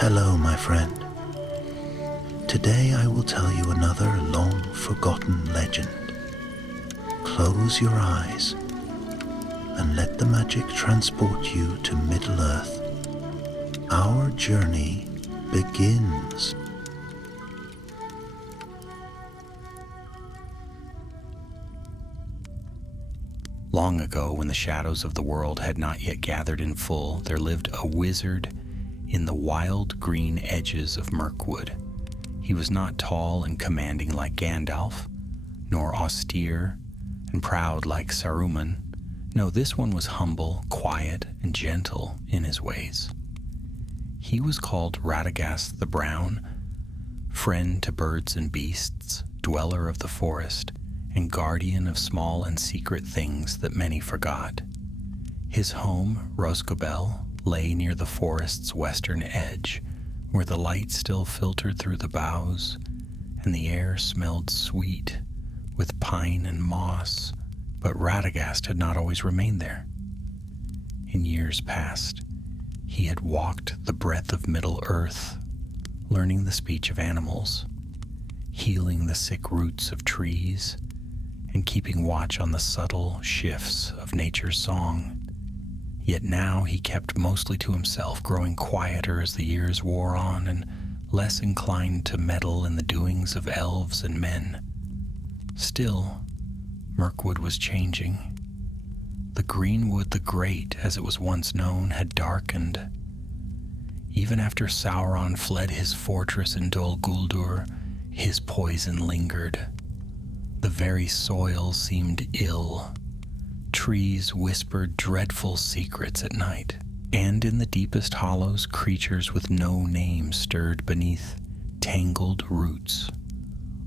Hello, my friend. Today I will tell you another long-forgotten legend. Close your eyes and let the magic transport you to Middle-earth. Our journey begins. Long ago, when the shadows of the world had not yet gathered in full, there lived a wizard in the wild green edges of Mirkwood. He was not tall and commanding like Gandalf, nor austere and proud like Saruman. No, this one was humble, quiet, and gentle in his ways. He was called Radagast the Brown, friend to birds and beasts, dweller of the forest, and guardian of small and secret things that many forgot. His home, Rosgobel, lay near the forest's western edge, where the light still filtered through the boughs, and the air smelled sweet with pine and moss, but Radagast had not always remained there. In years past, he had walked the breadth of Middle-earth, learning the speech of animals, healing the sick roots of trees, and keeping watch on the subtle shifts of nature's song. Yet now he kept mostly to himself, growing quieter as the years wore on and less inclined to meddle in the doings of elves and men. Still, Mirkwood was changing. The Greenwood the Great, as it was once known, had darkened. Even after Sauron fled his fortress in Dol Guldur, his poison lingered. The very soil seemed ill. Trees whispered dreadful secrets at night, and in the deepest hollows creatures with no name stirred beneath tangled roots.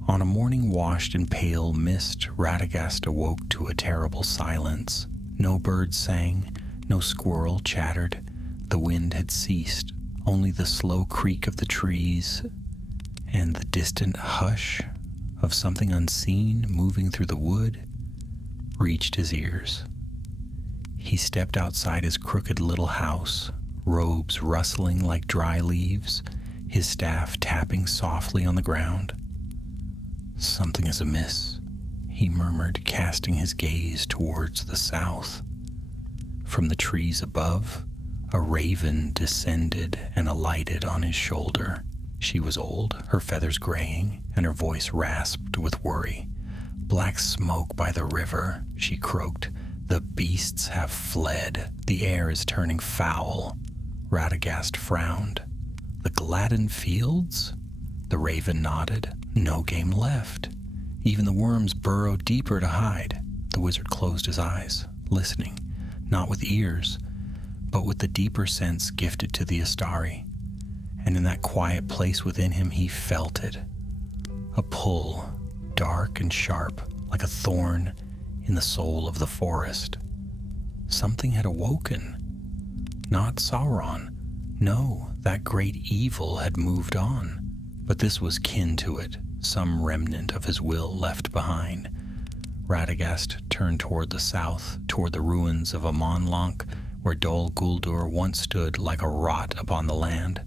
On a morning washed in pale mist, Radagast awoke to a terrible silence. No bird sang, no squirrel chattered. The wind had ceased. Only the slow creak of the trees and the distant hush of something unseen moving through the wood reached his ears. He stepped outside his crooked little house, robes rustling like dry leaves, his staff tapping softly on the ground. "Something is amiss," he murmured, casting his gaze towards the south. From the trees above, a raven descended and alighted on his shoulder. She was old, her feathers graying, and her voice rasped with worry. "Black smoke by the river," she croaked. "The beasts have fled. The air is turning foul." Radagast frowned. "The Gladden fields?" The raven nodded. "No game left. Even the worms burrow deeper to hide." The wizard closed his eyes, listening, not with ears, but with the deeper sense gifted to the Astari. And in that quiet place within him he felt it. A pull, dark and sharp, like a thorn in the soul of the forest. Something had awoken. Not Sauron. No, that great evil had moved on. But this was kin to it, some remnant of his will left behind. Radagast turned toward the south, toward the ruins of Amonlanc, where Dol Guldur once stood like a rot upon the land.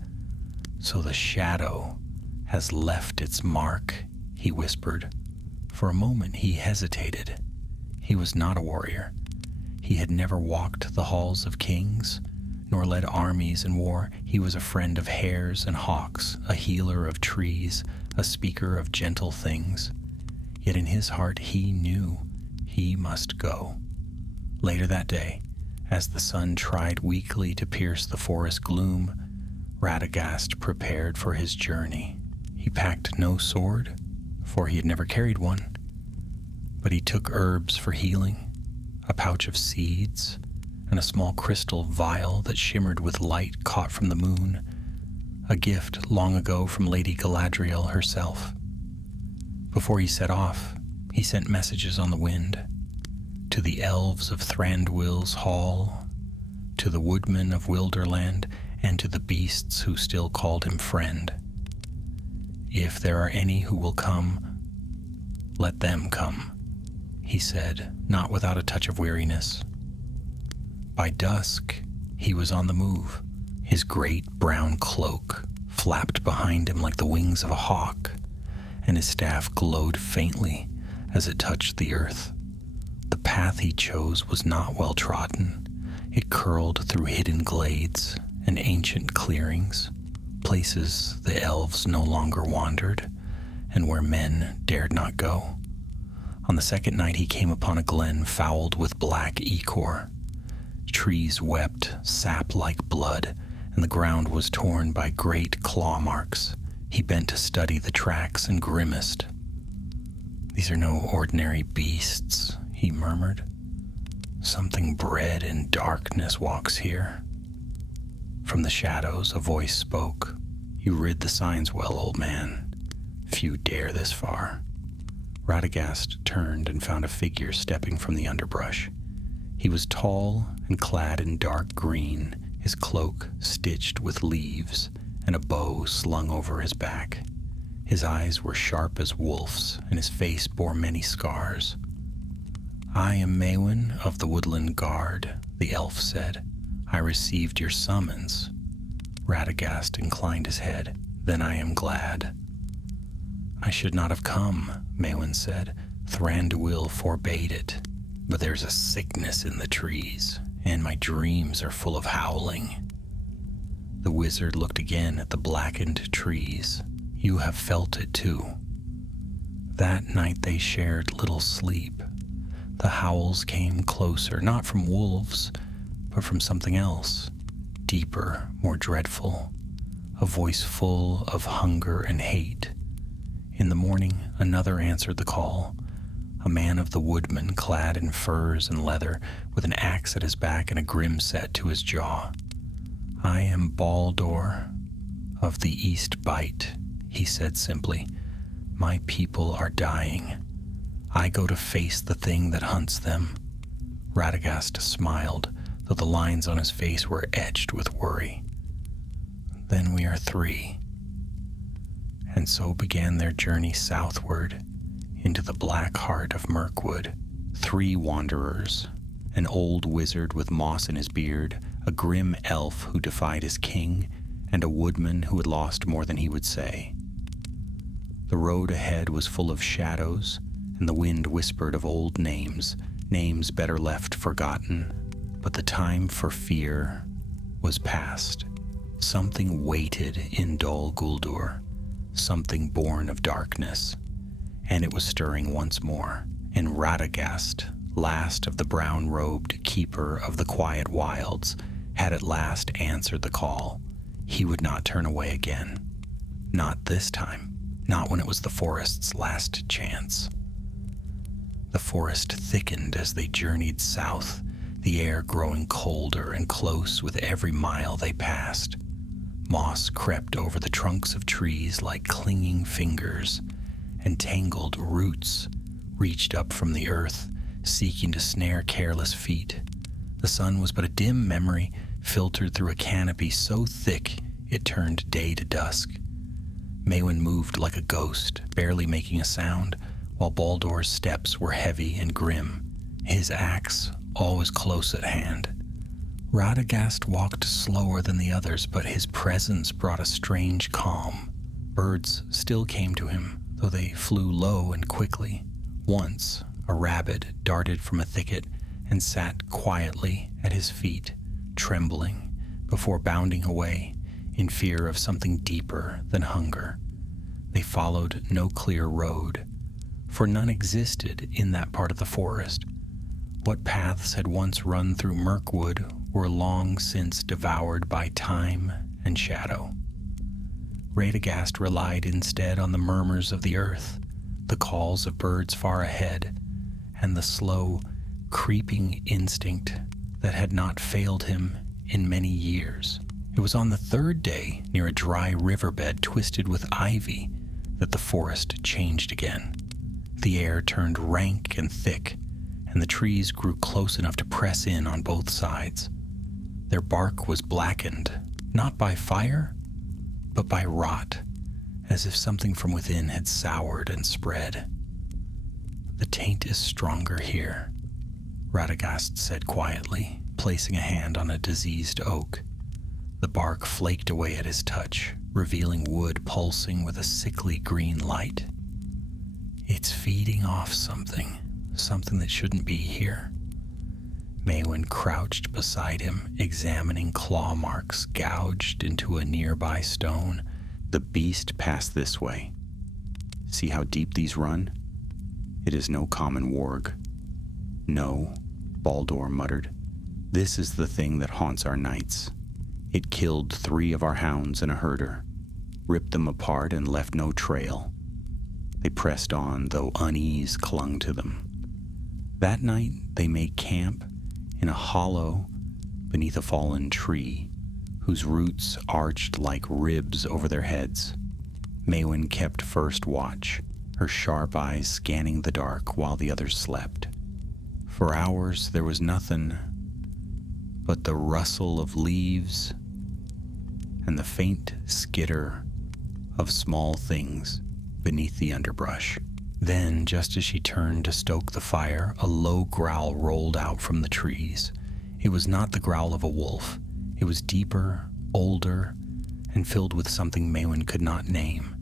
"So the shadow has left its mark," he whispered. For a moment he hesitated. He was not a warrior. He had never walked the halls of kings, nor led armies in war. He was a friend of hares and hawks, a healer of trees, a speaker of gentle things. Yet in his heart he knew he must go. Later that day, as the sun tried weakly to pierce the forest gloom, Radagast prepared for his journey. He packed no sword, for he had never carried one, but he took herbs for healing, a pouch of seeds, and a small crystal vial that shimmered with light caught from the moon, a gift long ago from Lady Galadriel herself. Before he set off, he sent messages on the wind, to the elves of Thranduil's hall, to the woodmen of Wilderland, and to the beasts who still called him friend. "If there are any who will come, let them come," he said, not without a touch of weariness. By dusk, he was on the move, his great brown cloak flapped behind him like the wings of a hawk, and his staff glowed faintly as it touched the earth. The path he chose was not well trodden. It curled through hidden glades and ancient clearings, places the elves no longer wandered, and where men dared not go. On the second night he came upon a glen fouled with black ichor. Trees wept sap like blood, and the ground was torn by great claw marks. He bent to study the tracks and grimaced. "These are no ordinary beasts," he murmured. "Something bred in darkness walks here." From the shadows a voice spoke. "You rid the signs well, old man. Few dare this far." Radagast turned and found a figure stepping from the underbrush. He was tall and clad in dark green, his cloak stitched with leaves and a bow slung over his back. His eyes were sharp as wolf's, and his face bore many scars. "I am Maewyn of the Woodland Guard," the elf said. "I received your summons." Radagast inclined his head. "Then I am glad." "I should not have come," Maewyn said. "Thranduil forbade it. But there's a sickness in the trees, and my dreams are full of howling." The wizard looked again at the blackened trees. "You have felt it too." That night they shared little sleep. The howls came closer, not from wolves, but from something else, deeper, more dreadful, a voice full of hunger and hate. In the morning, another answered the call, a man of the woodman clad in furs and leather, with an axe at his back and a grim set to his jaw. "I am Baldur of the East Bite," he said simply. "My people are dying. I go to face the thing that hunts them." Radagast smiled, though the lines on his face were etched with worry. "Then we are three." And so began their journey southward into the black heart of Mirkwood. 3 wanderers, an old wizard with moss in his beard, a grim elf who defied his king, and a woodman who had lost more than he would say. The road ahead was full of shadows, and the wind whispered of old names, names better left forgotten. But the time for fear was past. Something waited in Dol Guldur, something born of darkness, and it was stirring once more. And Radagast, last of the brown-robed keeper of the quiet wilds, had at last answered the call. He would not turn away again. Not this time. Not when it was the forest's last chance. The forest thickened as they journeyed south, the air growing colder and close with every mile they passed. Moss crept over the trunks of trees like clinging fingers, and tangled roots reached up from the earth, seeking to snare careless feet. The sun was but a dim memory, filtered through a canopy so thick it turned day to dusk. Maewyn moved like a ghost, barely making a sound, while Baldur's steps were heavy and grim, his axe always close at hand. Radagast walked slower than the others, but his presence brought a strange calm. Birds still came to him, though they flew low and quickly. Once, a rabbit darted from a thicket and sat quietly at his feet, trembling, before bounding away, in fear of something deeper than hunger. They followed no clear road, for none existed in that part of the forest. What paths had once run through Mirkwood were long since devoured by time and shadow. Radagast relied instead on the murmurs of the earth, the calls of birds far ahead, and the slow, creeping instinct that had not failed him in many years. It was on the 3rd day, near a dry riverbed twisted with ivy, that the forest changed again. The air turned rank and thick, and the trees grew close enough to press in on both sides. Their bark was blackened, not by fire, but by rot, as if something from within had soured and spread. "The taint is stronger here," Radagast said quietly, placing a hand on a diseased oak. The bark flaked away at his touch, revealing wood pulsing with a sickly green light. It's feeding off something that shouldn't be here. Maewyn crouched beside him, examining claw marks gouged into a nearby stone. The beast passed this way. See how deep these run? It is no common warg. No, Baldur muttered. This is the thing that haunts our nights. It killed 3 of our hounds and a herder, ripped them apart and left no trail. They pressed on, though unease clung to them. That night they made camp in a hollow beneath a fallen tree, whose roots arched like ribs over their heads. Maewyn kept first watch, her sharp eyes scanning the dark while the others slept. For hours there was nothing but the rustle of leaves and the faint skitter of small things beneath the underbrush. Then, just as she turned to stoke the fire, a low growl rolled out from the trees. It was not the growl of a wolf. It was deeper, older, and filled with something Maewyn could not name.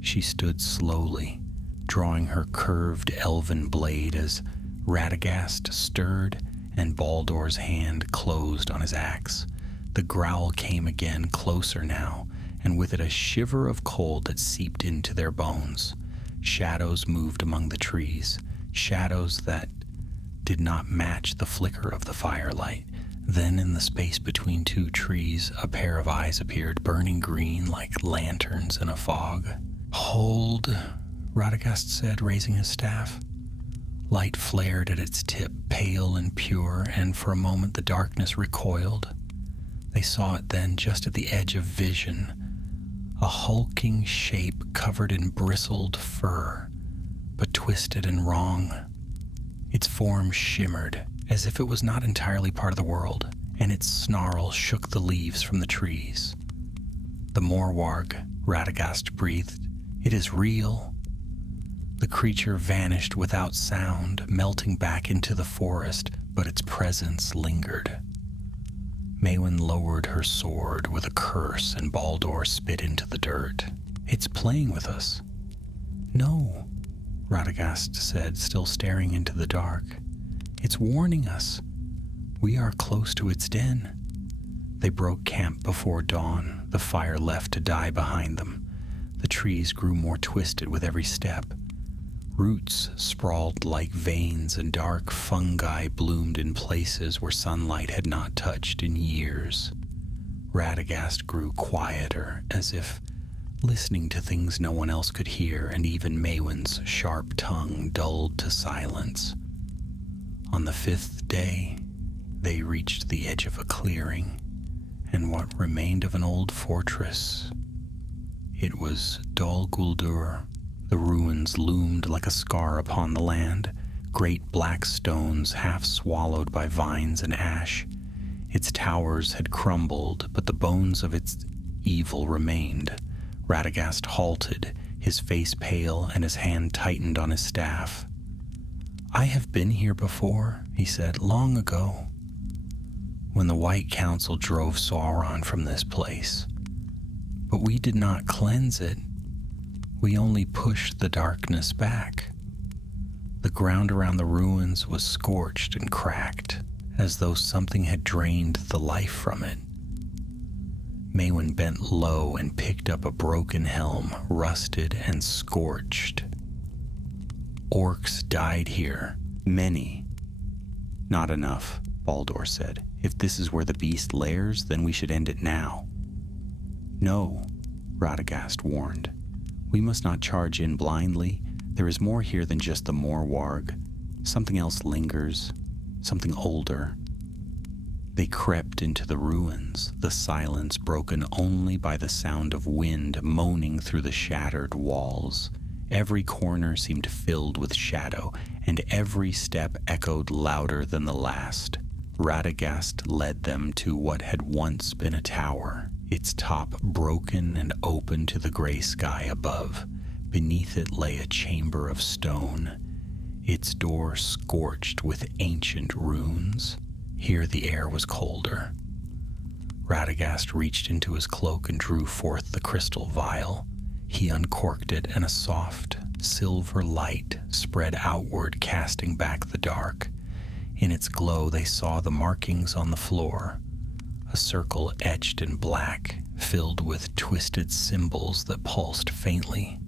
She stood slowly, drawing her curved elven blade as Radagast stirred and Baldur's hand closed on his axe. The growl came again, closer now, and with it a shiver of cold that seeped into their bones. Shadows moved among the trees, shadows that did not match the flicker of the firelight. Then in the space between 2 trees, a pair of eyes appeared, burning green like lanterns in a fog. "Hold," Radagast said, raising his staff. Light flared at its tip, pale and pure, and for a moment the darkness recoiled. They saw it then, just at the edge of vision, a hulking shape covered in bristled fur, but twisted and wrong. Its form shimmered, as if it was not entirely part of the world, and its snarl shook the leaves from the trees. "The Morwarg," Radagast breathed. "It is real." The creature vanished without sound, melting back into the forest, but its presence lingered. Maewyn lowered her sword with a curse, and Baldur spit into the dirt. "It's playing with us." "No," Radagast said, still staring into the dark. "It's warning us. We are close to its den." They broke camp before dawn, the fire left to die behind them. The trees grew more twisted with every step. Roots sprawled like veins, and dark fungi bloomed in places where sunlight had not touched in years. Radagast grew quieter, as if listening to things no one else could hear, and even Maewyn's sharp tongue dulled to silence. On the 5th day, they reached the edge of a clearing, and what remained of an old fortress. It was Dol Guldur. The ruins loomed like a scar upon the land, great black stones half swallowed by vines and ash. Its towers had crumbled, but the bones of its evil remained. Radagast halted, his face pale and his hand tightened on his staff. "I have been here before," he said, "long ago, when the White Council drove Sauron from this place. But we did not cleanse it. We only pushed the darkness back. The ground around the ruins was scorched and cracked, as though something had drained the life from it." Maewyn bent low and picked up a broken helm, rusted and scorched. "Orcs died here. Many." "Not enough," Baldur said. "If this is where the beast lairs, then we should end it now." "No," Radagast warned. "We must not charge in blindly. There is more here than just the Morwarg. Something else lingers, something older." They crept into the ruins, the silence broken only by the sound of wind moaning through the shattered walls. Every corner seemed filled with shadow, and every step echoed louder than the last. Radagast led them to what had once been a tower, its top broken and open to the gray sky above. Beneath it lay a chamber of stone, its door scorched with ancient runes. Here the air was colder. Radagast reached into his cloak and drew forth the crystal vial. He uncorked it, and a soft, silver light spread outward, casting back the dark. In its glow, they saw the markings on the floor, a circle etched in black, filled with twisted symbols that pulsed faintly.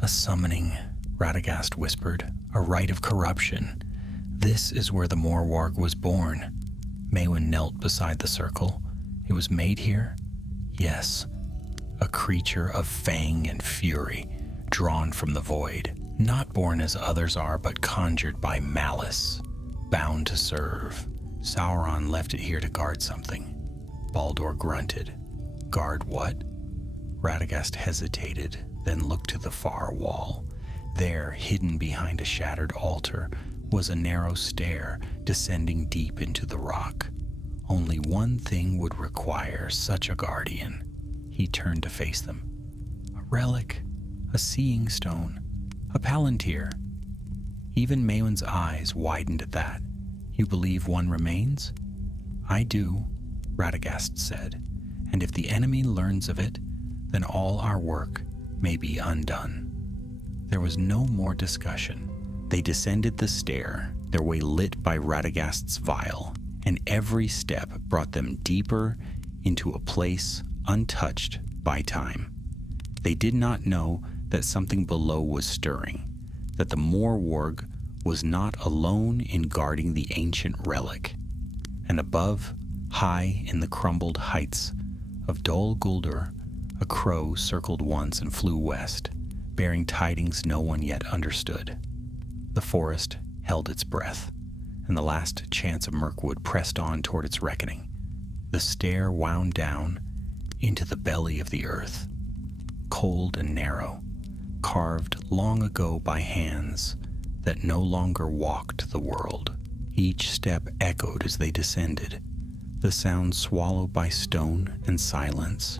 "A summoning," Radagast whispered, "a rite of corruption. This is where the Morwarg was born." Maewyn knelt beside the circle. "It was made here?" "Yes. A creature of fang and fury, drawn from the void, not born as others are, but conjured by malice, bound to serve. Sauron left it here to guard something." Baldur grunted. "Guard what?" Radagast hesitated, then looked to the far wall. There, hidden behind a shattered altar, was a narrow stair descending deep into the rock. Only one thing would require such a guardian. He turned to face them. "A relic, a seeing stone, a palantir." Even Maewyn's eyes widened at that. "You believe one remains?" "I do," Radagast said, "and if the enemy learns of it, then all our work may be undone." There was no more discussion. They descended the stair, their way lit by Radagast's vial, and every step brought them deeper into a place untouched by time. They did not know that something below was stirring, that the Morwarg was not alone in guarding the ancient relic. And above, high in the crumbled heights of Dol Guldur, a crow circled once and flew west, bearing tidings no one yet understood. The forest held its breath, and the last chance of Mirkwood pressed on toward its reckoning. The stair wound down into the belly of the earth, cold and narrow, carved long ago by hands that no longer walked the world. Each step echoed as they descended, the sound swallowed by stone and silence.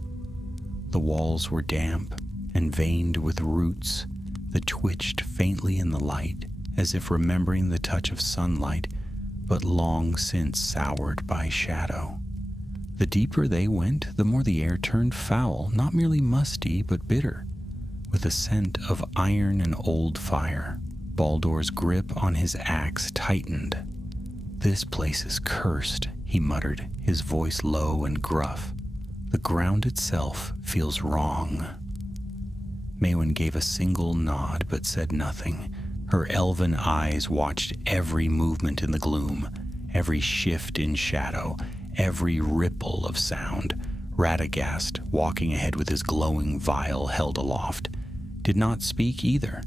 The walls were damp and veined with roots that twitched faintly in the light, as if remembering the touch of sunlight, but long since soured by shadow. The deeper they went, the more the air turned foul, not merely musty, but bitter, with a scent of iron and old fire. Baldur's grip on his axe tightened. "This place is cursed," he muttered, his voice low and gruff. "The ground itself feels wrong." Maewyn gave a single nod, but said nothing. Her elven eyes watched every movement in the gloom, every shift in shadow, every ripple of sound. Radagast, walking ahead with his glowing vial held aloft, did not speak either.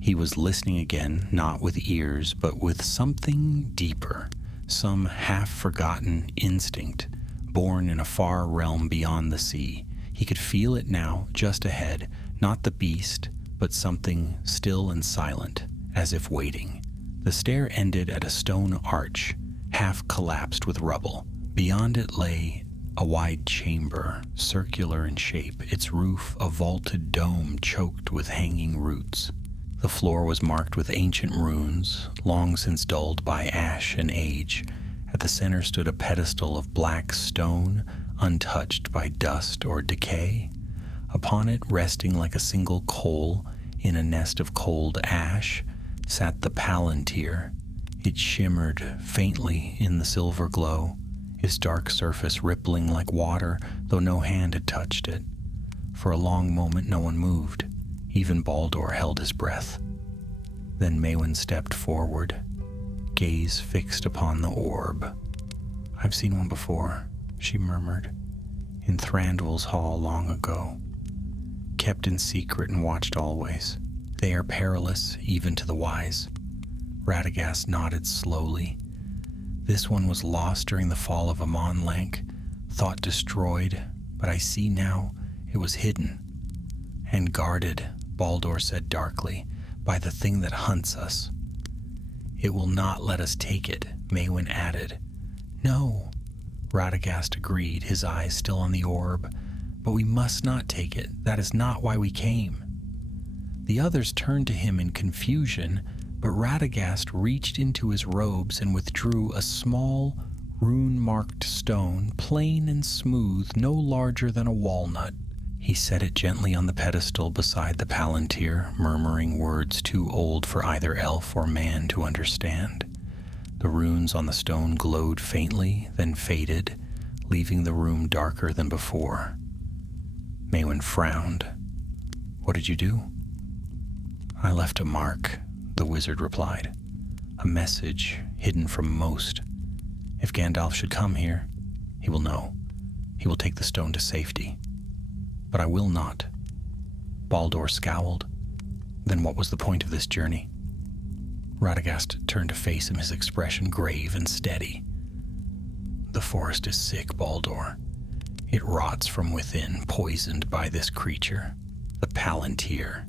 He was listening again, not with ears, but with something deeper, some half-forgotten instinct, born in a far realm beyond the sea. He could feel it now, just ahead, not the beast, but something still and silent, as if waiting. The stair ended at a stone arch, half collapsed with rubble. Beyond it lay a wide chamber, circular in shape, its roof a vaulted dome choked with hanging roots. The floor was marked with ancient runes, long since dulled by ash and age. At the center stood a pedestal of black stone, untouched by dust or decay. Upon it, resting like a single coal in a nest of cold ash, sat the palantir. It shimmered faintly in the silver glow, its dark surface rippling like water, though no hand had touched it. For a long moment no one moved. Even Baldur held his breath. Then Maewyn stepped forward, gaze fixed upon the orb. "I've seen one before," she murmured, "in Thranduil's hall long ago. Kept in secret and watched always. They are perilous, even to the wise." Radagast nodded slowly. "This one was lost during the fall of Amon Lank, thought destroyed, but I see now it was hidden. And guarded," Baldur said darkly, "by the thing that hunts us." "It will not let us take it," Maewyn added. "No," Radagast agreed, his eyes still on the orb. "But we must not take it. That is not why we came." The others turned to him in confusion, but Radagast reached into his robes and withdrew a small, rune-marked stone, plain and smooth, no larger than a walnut. He set it gently on the pedestal beside the palantir, murmuring words too old for either elf or man to understand. The runes on the stone glowed faintly, then faded, leaving the room darker than before. Maewyn frowned. "What did you do?" "I left a mark," the wizard replied. "A message hidden from most. If Gandalf should come here, he will know. He will take the stone to safety. But I will not." Baldur scowled. "Then what was the point of this journey?" Radagast turned to face him, his expression grave and steady. "The forest is sick, Baldur. It rots from within, poisoned by this creature. The palantir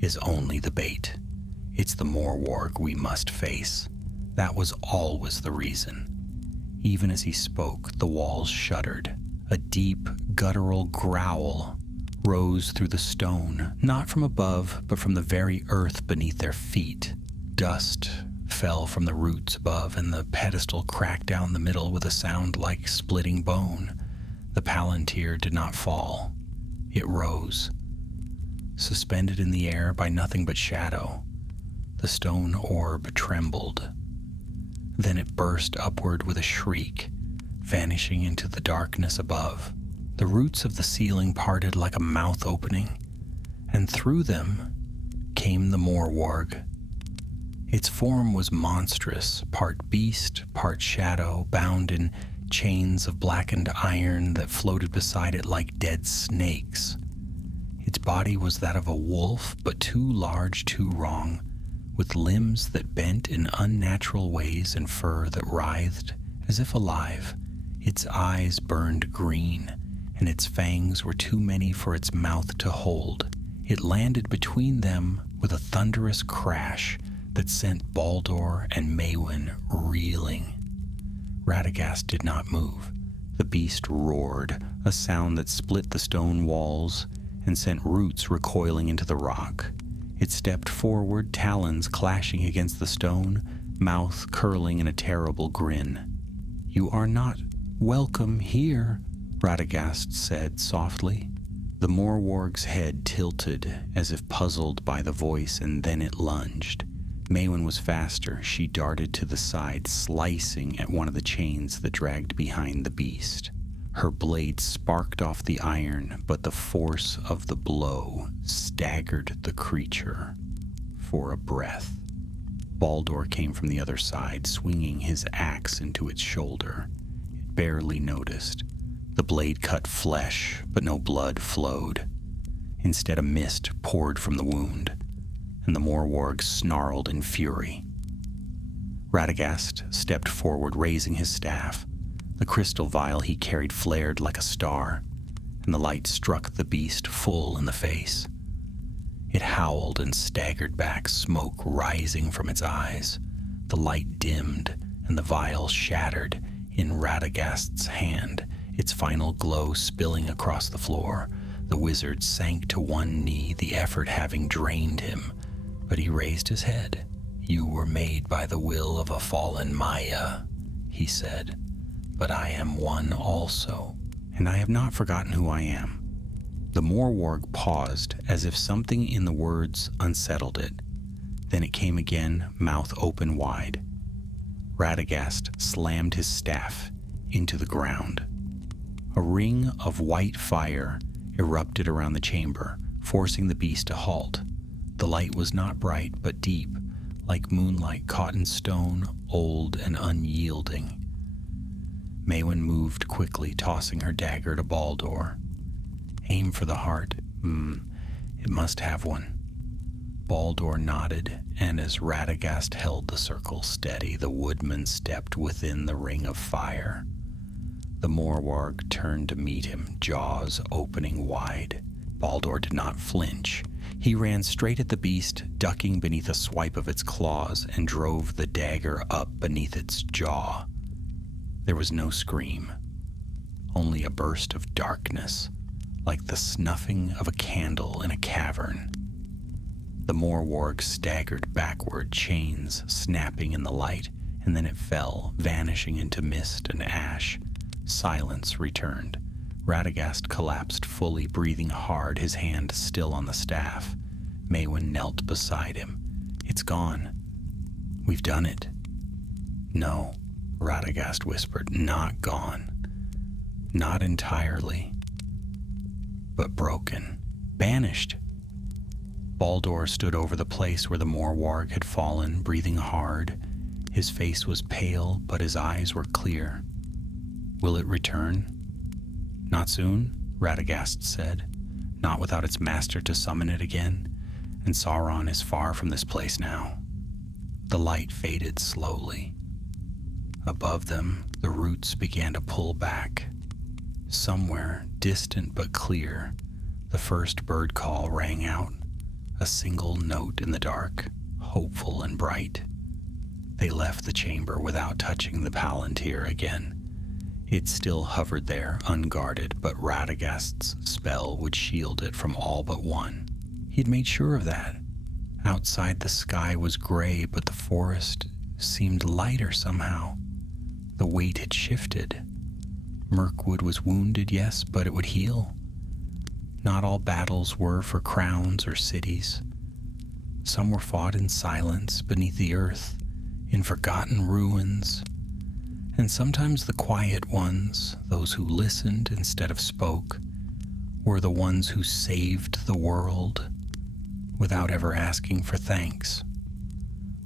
is only the bait. It's the Morwarg we must face. That was always the reason." Even as he spoke, the walls shuddered. A deep, guttural growl rose through the stone, not from above, but from the very earth beneath their feet. Dust fell from the roots above, and the pedestal cracked down the middle with a sound like splitting bone. The palantir did not fall. It rose, suspended in the air by nothing but shadow. The stone orb trembled. Then it burst upward with a shriek, vanishing into the darkness above. The roots of the ceiling parted like a mouth opening, and through them came the Morwarg. Its form was monstrous, part beast, part shadow, bound in chains of blackened iron that floated beside it like dead snakes. Its body was that of a wolf, but too large, too wrong, with limbs that bent in unnatural ways and fur that writhed as if alive. Its eyes burned green, and its fangs were too many for its mouth to hold. It landed between them with a thunderous crash that sent Baldur and Maewyn reeling. Radagast did not move. The beast roared, a sound that split the stone walls and sent roots recoiling into the rock. It stepped forward, talons clashing against the stone, mouth curling in a terrible grin. "You are not welcome here," Radagast said softly. The Morwarg's head tilted as if puzzled by the voice, and then it lunged. Maewyn was faster. She darted to the side, slicing at one of the chains that dragged behind the beast. Her blade sparked off the iron, but the force of the blow staggered the creature for a breath. Baldur came from the other side, swinging his axe into its shoulder. It barely noticed. The blade cut flesh, but no blood flowed. Instead, a mist poured from the wound, and the Morwarg snarled in fury. Radagast stepped forward, raising his staff. The crystal vial he carried flared like a star, and the light struck the beast full in the face. It howled and staggered back, smoke rising from its eyes. The light dimmed, and the vial shattered in Radagast's hand, its final glow spilling across the floor. The wizard sank to one knee, the effort having drained him, but he raised his head. "You were made by the will of a fallen Maya," he said, "but I am one also, and I have not forgotten who I am." The Morwarg paused, as if something in the words unsettled it. Then it came again, mouth open wide. Radagast slammed his staff into the ground. A ring of white fire erupted around the chamber, forcing the beast to halt. The light was not bright, but deep, like moonlight caught in stone, old and unyielding. Maewyn moved quickly, tossing her dagger to Baldur. "Aim for the heart. It must have one." Baldur nodded, and as Radagast held the circle steady, the woodman stepped within the ring of fire. The Morwarg turned to meet him, jaws opening wide. Baldur did not flinch. He ran straight at the beast, ducking beneath a swipe of its claws, and drove the dagger up beneath its jaw. There was no scream, only a burst of darkness, like the snuffing of a candle in a cavern. The Morwarg staggered backward, chains snapping in the light, and then it fell, vanishing into mist and ash. Silence returned. Radagast collapsed fully, breathing hard, his hand still on the staff. Maewyn knelt beside him. "It's gone. We've done it." "No," Radagast whispered, "not gone. Not entirely. But broken. Banished." Baldur stood over the place where the Morwarg had fallen, breathing hard. His face was pale, but his eyes were clear. "Will it return?" "Not soon," Radagast said. "Not without its master to summon it again, and Sauron is far from this place now." The light faded slowly. Above them, the roots began to pull back. Somewhere, distant but clear, the first bird call rang out, a single note in the dark, hopeful and bright. They left the chamber without touching the Palantir again. It still hovered there, unguarded, but Radagast's spell would shield it from all but one. He'd made sure of that. Outside, the sky was gray, but the forest seemed lighter somehow. The weight had shifted. Mirkwood was wounded, yes, but it would heal. Not all battles were for crowns or cities. Some were fought in silence beneath the earth, in forgotten ruins. And sometimes the quiet ones, those who listened instead of spoke, were the ones who saved the world without ever asking for thanks.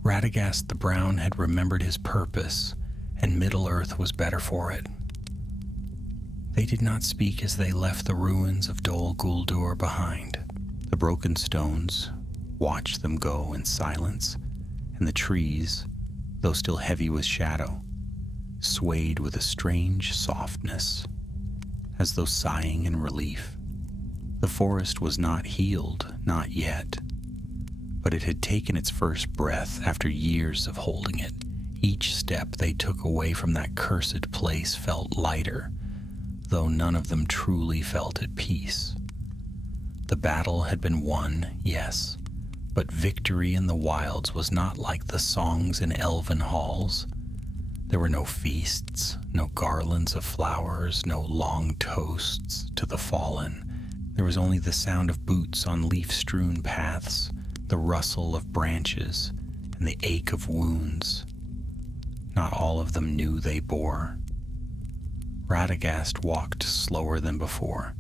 Radagast the Brown had remembered his purpose, and Middle-earth was better for it. They did not speak as they left the ruins of Dol Guldur behind. The broken stones watched them go in silence, and the trees, though still heavy with shadow, swayed with a strange softness, as though sighing in relief. The forest was not healed, not yet, but it had taken its first breath after years of holding it. Each step they took away from that cursed place felt lighter, though none of them truly felt at peace. The battle had been won, yes, but victory in the wilds was not like the songs in elven halls. There were no feasts, no garlands of flowers, no long toasts to the fallen. There was only the sound of boots on leaf-strewn paths, the rustle of branches, and the ache of wounds. Not all of them knew they bore. Radagast walked slower than before.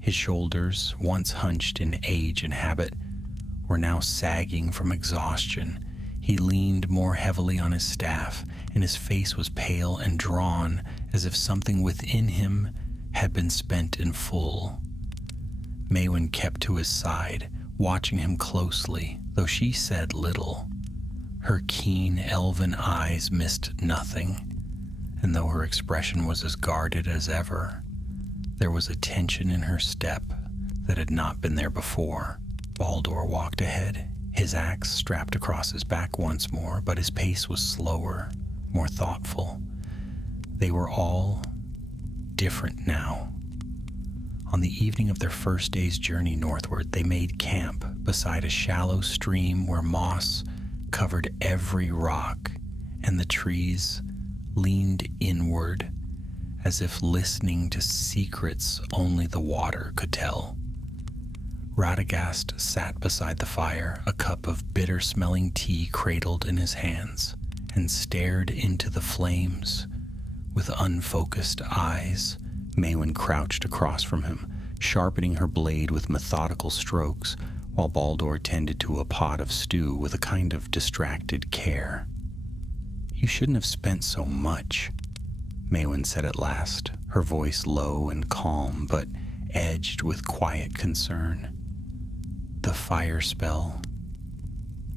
His shoulders, once hunched in age and habit, were now sagging from exhaustion. He leaned more heavily on his staff, and his face was pale and drawn, as if something within him had been spent in full. Maewyn kept to his side, watching him closely, though she said little. Her keen elven eyes missed nothing, and though her expression was as guarded as ever, there was a tension in her step that had not been there before. Baldur walked ahead, his axe strapped across his back once more, but his pace was slower, more thoughtful. They were all different now. On the evening of their first day's journey northward, they made camp beside a shallow stream where moss covered every rock, and the trees leaned inward as if listening to secrets only the water could tell. Radagast sat beside the fire, a cup of bitter-smelling tea cradled in his hands, and stared into the flames with unfocused eyes. Maewyn crouched across from him, sharpening her blade with methodical strokes, while Baldur tended to a pot of stew with a kind of distracted care. "You shouldn't have spent so much," Maewyn said at last, her voice low and calm, but edged with quiet concern. "The fire spell,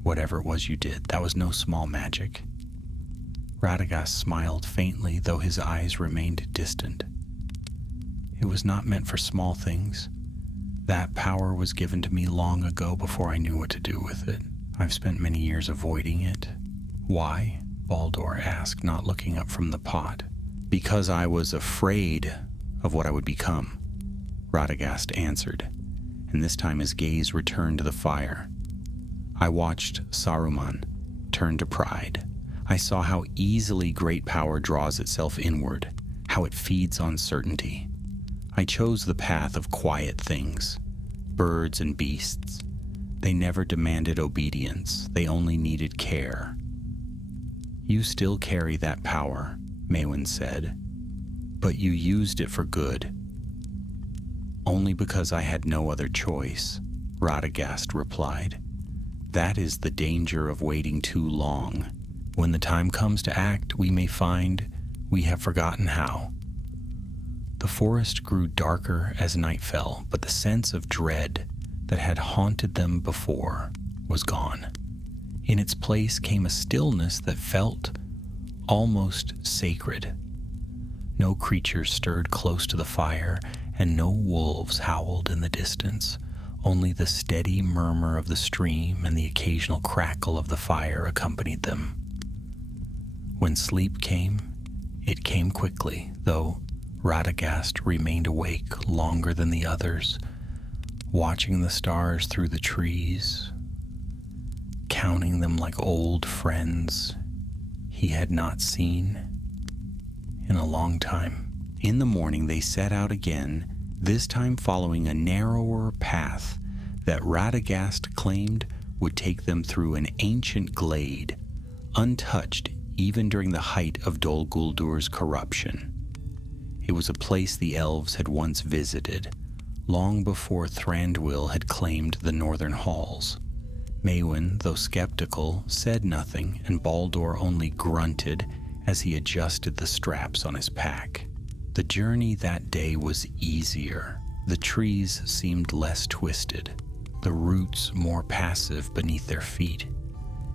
whatever it was you did, that was no small magic." Radagast smiled faintly, though his eyes remained distant. "It was not meant for small things. That power was given to me long ago before I knew what to do with it. I've spent many years avoiding it." "Why?" Baldur asked, not looking up from the pot. "Because I was afraid of what I would become," Radagast answered, and this time his gaze returned to the fire. "I watched Saruman turn to pride. I saw how easily great power draws itself inward, how it feeds on certainty. I chose the path of quiet things, birds and beasts. They never demanded obedience, they only needed care. You still carry that power, Maewyn said, but you used it for good. Only because I had no other choice, Radagast replied. That is the danger of waiting too long. When the time comes to act, we may find we have forgotten how. The forest grew darker as night fell, but the sense of dread that had haunted them before was gone. In its place came a stillness that felt almost sacred. No creature stirred close to the fire, and no wolves howled in the distance. Only the steady murmur of the stream and the occasional crackle of the fire accompanied them. When sleep came, it came quickly, though Radagast remained awake longer than the others, watching the stars through the trees, counting them like old friends he had not seen in a long time. In the morning they set out again, this time following a narrower path that Radagast claimed would take them through an ancient glade, untouched even during the height of Dol Guldur's corruption. It was a place the elves had once visited, long before Thranduil had claimed the northern halls. Maewyn, though skeptical, said nothing, and Baldur only grunted as he adjusted the straps on his pack. The journey that day was easier. The trees seemed less twisted, the roots more passive beneath their feet,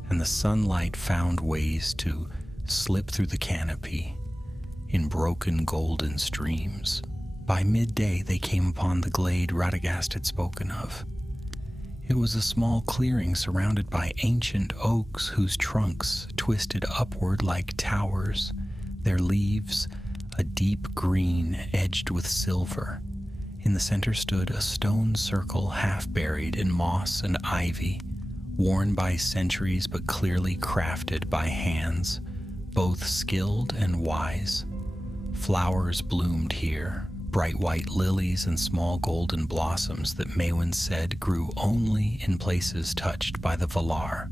and the sunlight found ways to slip through the canopy in broken golden streams. By midday they came upon the glade Radagast had spoken of. It was a small clearing surrounded by ancient oaks whose trunks twisted upward like towers, their leaves a deep green edged with silver. In the center stood a stone circle half buried in moss and ivy, worn by centuries but clearly crafted by hands, both skilled and wise. Flowers bloomed here, bright white lilies and small golden blossoms that Maewyn said grew only in places touched by the Valar.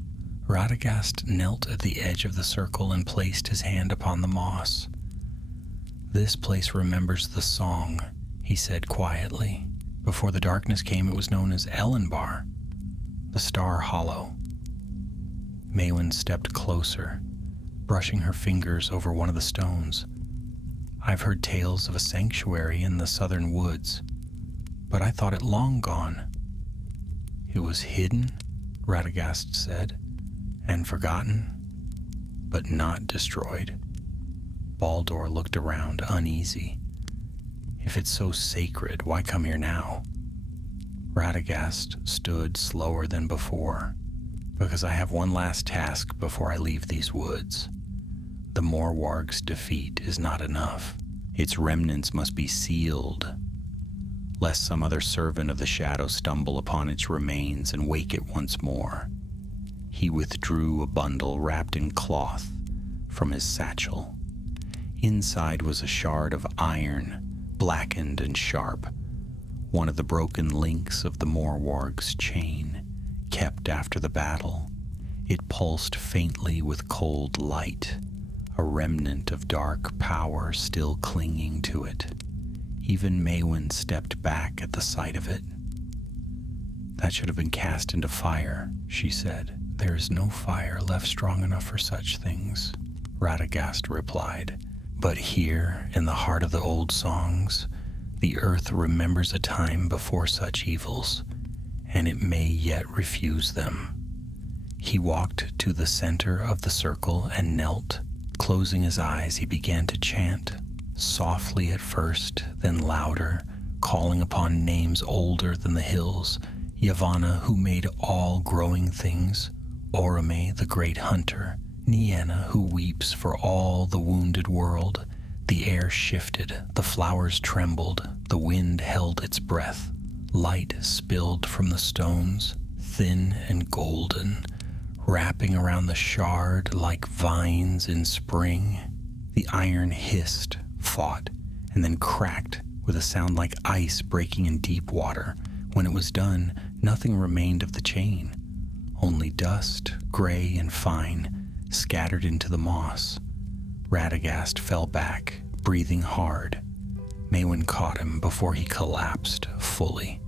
Radagast knelt at the edge of the circle and placed his hand upon the moss. This place remembers the song, he said quietly. Before the darkness came, it was known as Elenbar, the Star Hollow. Maewyn stepped closer, brushing her fingers over one of the stones. I've heard tales of a sanctuary in the southern woods, but I thought it long gone. It was hidden, Radagast said, and forgotten, but not destroyed. Baldur looked around, uneasy. If it's so sacred, why come here now? Radagast stood slower than before. Because I have one last task before I leave these woods. The Morwarg's defeat is not enough. Its remnants must be sealed, lest some other servant of the shadow stumble upon its remains and wake it once more. He withdrew a bundle wrapped in cloth from his satchel. Inside was a shard of iron, blackened and sharp, one of the broken links of the Morwarg's chain, kept after the battle. It pulsed faintly with cold light, a remnant of dark power still clinging to it. Even Maewyn stepped back at the sight of it. That should have been cast into fire, she said. There is no fire left strong enough for such things, Radagast replied. But here, in the heart of the old songs, the earth remembers a time before such evils, and it may yet refuse them. He walked to the center of the circle and knelt. Closing his eyes, he began to chant, softly at first, then louder, calling upon names older than the hills, Yavanna, who made all growing things, Orome, the great hunter, Nienna, who weeps for all the wounded world. The air shifted, the flowers trembled, the wind held its breath. Light spilled from the stones, thin and golden, wrapping around the shard like vines in spring. The iron hissed, fought, and then cracked with a sound like ice breaking in deep water. When it was done, nothing remained of the chain, only dust, gray and fine, scattered into the moss. Radagast fell back, breathing hard. Maewyn caught him before he collapsed fully.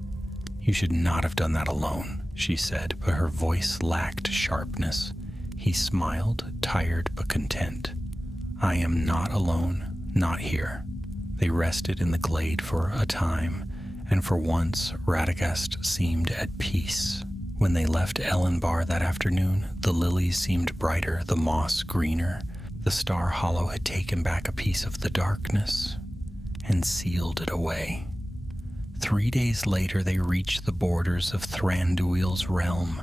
"You should not have done that alone," she said, but her voice lacked sharpness. He smiled, tired but content. "I am not alone, not here." They rested in the glade for a time, and for once Radagast seemed at peace. When they left Ellenbar that afternoon, the lilies seemed brighter, the moss greener. The star hollow had taken back a piece of the darkness and sealed it away. 3 days later, they reached the borders of Thranduil's realm.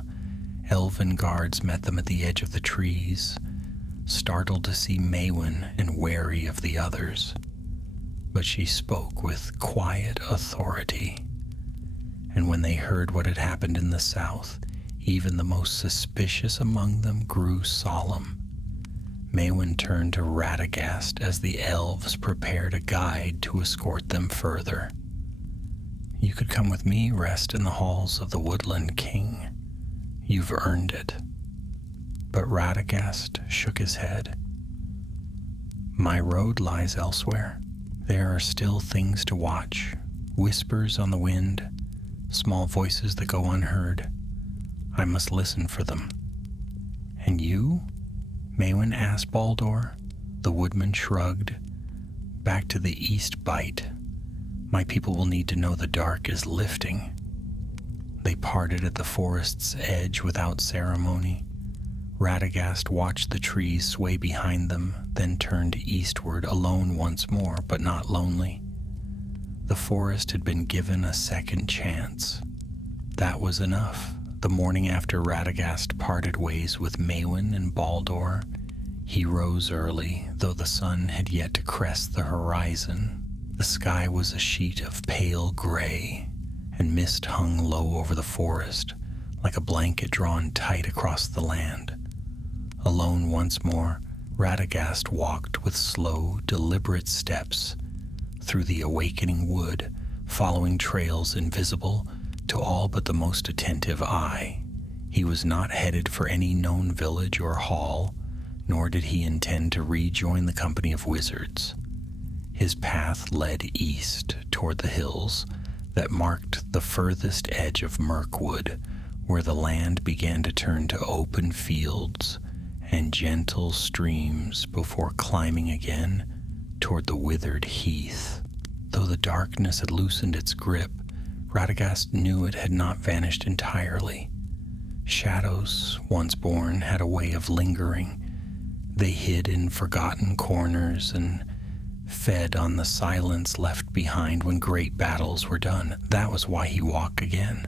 Elven guards met them at the edge of the trees, startled to see Maewyn and wary of the others. But she spoke with quiet authority. And when they heard what had happened in the south, even the most suspicious among them grew solemn. Maewyn turned to Radagast as the elves prepared a guide to escort them further. "You could come with me, rest in the halls of the Woodland King. You've earned it." But Radagast shook his head. "My road lies elsewhere. There are still things to watch, whispers on the wind, small voices that go unheard. I must listen for them." "And you?" Maewyn asked Baldur. The woodman shrugged. "Back to the East Bight. My people will need to know the dark is lifting." They parted at the forest's edge without ceremony. Radagast watched the trees sway behind them, then turned eastward, alone once more, but not lonely. The forest had been given a second chance. That was enough. The morning after Radagast parted ways with Maewyn and Baldur, he rose early, though the sun had yet to crest the horizon. The sky was a sheet of pale gray, and mist hung low over the forest, like a blanket drawn tight across the land. Alone once more, Radagast walked with slow, deliberate steps through the awakening wood, following trails invisible to all but the most attentive eye. He was not headed for any known village or hall, nor did he intend to rejoin the company of wizards. His path led east toward the hills that marked the furthest edge of Mirkwood, where the land began to turn to open fields and gentle streams before climbing again toward the withered heath. Though the darkness had loosened its grip, Radagast knew it had not vanished entirely. Shadows, once born, had a way of lingering. They hid in forgotten corners and fed on the silence left behind when great battles were done. That was why he walked again.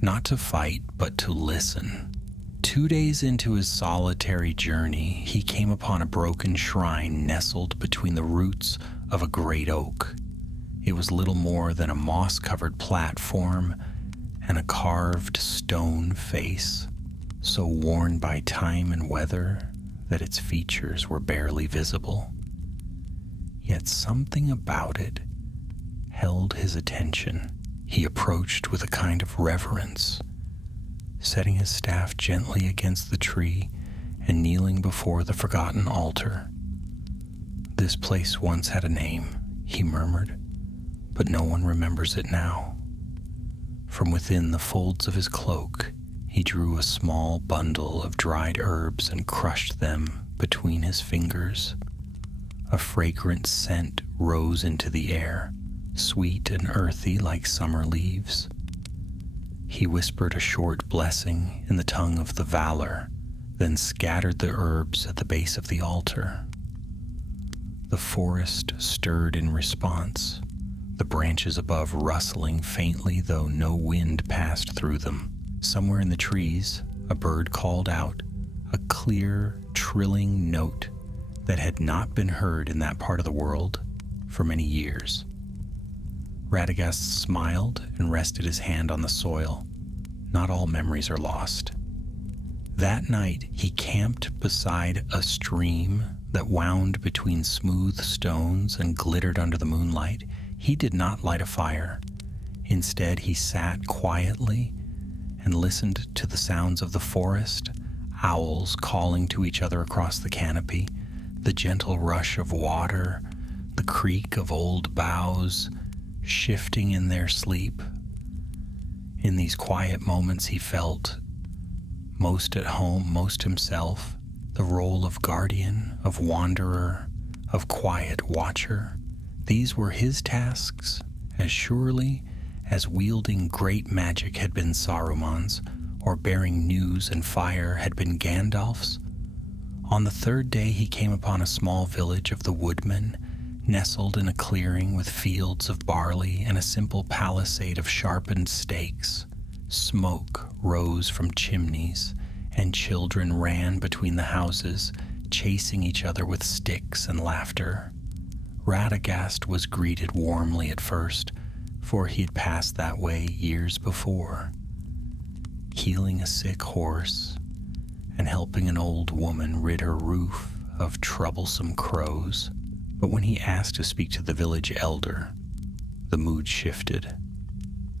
Not to fight, but to listen. 2 days into his solitary journey, he came upon a broken shrine nestled between the roots of a great oak. It was little more than a moss-covered platform and a carved stone face, so worn by time and weather that its features were barely visible. Yet something about it held his attention. He approached with a kind of reverence, setting his staff gently against the tree and kneeling before the forgotten altar. "This place once had a name," he murmured, "but no one remembers it now." From within the folds of his cloak, he drew a small bundle of dried herbs and crushed them between his fingers. A fragrant scent rose into the air, sweet and earthy like summer leaves. He whispered a short blessing in the tongue of the Valor, then scattered the herbs at the base of the altar. The forest stirred in response, the branches above rustling faintly, though no wind passed through them. Somewhere in the trees, a bird called out, a clear, trilling note that had not been heard in that part of the world for many years. Radagast smiled and rested his hand on the soil. Not all memories are lost. That night he camped beside a stream that wound between smooth stones and glittered under the moonlight. He did not light a fire. Instead, he sat quietly and listened to the sounds of the forest, owls calling to each other across the canopy, the gentle rush of water, the creak of old boughs shifting in their sleep. In these quiet moments, he felt most at home, most himself, the role of guardian, of wanderer, of quiet watcher. These were his tasks as surely as wielding great magic had been Saruman's, or bearing news and fire had been Gandalf's. On the third day he came upon a small village of the woodmen, nestled in a clearing with fields of barley and a simple palisade of sharpened stakes. Smoke rose from chimneys, and children ran between the houses, chasing each other with sticks and laughter. Radagast was greeted warmly at first, for he had passed that way years before, healing a sick horse and helping an old woman rid her roof of troublesome crows. But when he asked to speak to the village elder, the mood shifted.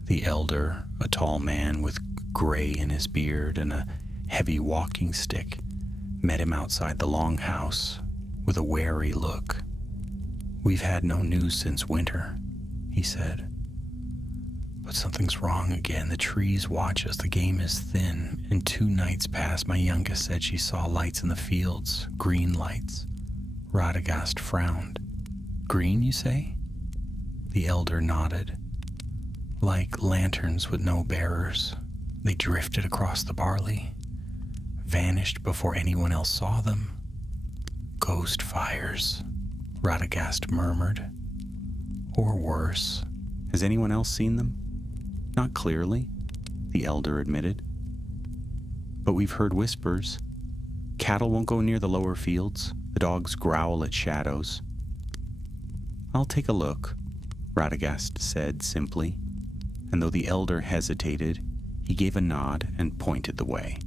The elder, a tall man with gray in his beard and a heavy walking stick, met him outside the longhouse with a wary look. "We've had no news since winter," he said. "But something's wrong again. The trees watch us. The game is thin. In 2 nights past, my youngest said she saw lights in the fields, green lights." Radagast frowned. "Green, you say?" The elder nodded. "Like lanterns with no bearers. They drifted across the barley, vanished before anyone else saw them." "Ghost fires," Radagast murmured. "Or worse." Has anyone else seen them? Not clearly, the elder admitted. But we've heard whispers. Cattle won't go near the lower fields. The dogs growl at shadows. "I'll take a look," Radagast said simply, and though the elder hesitated, he gave a nod and pointed the way.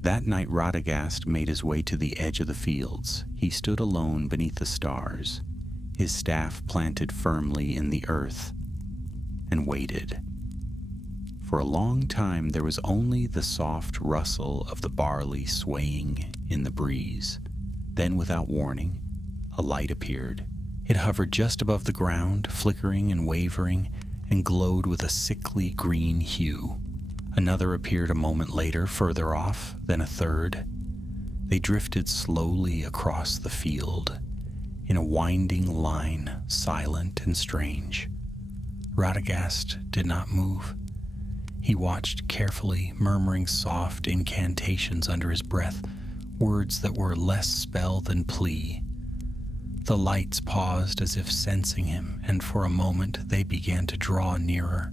That night Radagast made his way to the edge of the fields. He stood alone beneath the stars, his staff planted firmly in the earth, and waited. For a long time there was only the soft rustle of the barley swaying in the breeze. Then, without warning, a light appeared. It hovered just above the ground, flickering and wavering, and glowed with a sickly green hue. Another appeared a moment later, further off, then a third. They drifted slowly across the field, in a winding line, silent and strange. Radagast did not move. He watched carefully, murmuring soft incantations under his breath, words that were less spell than plea. The lights paused as if sensing him, and for a moment they began to draw nearer.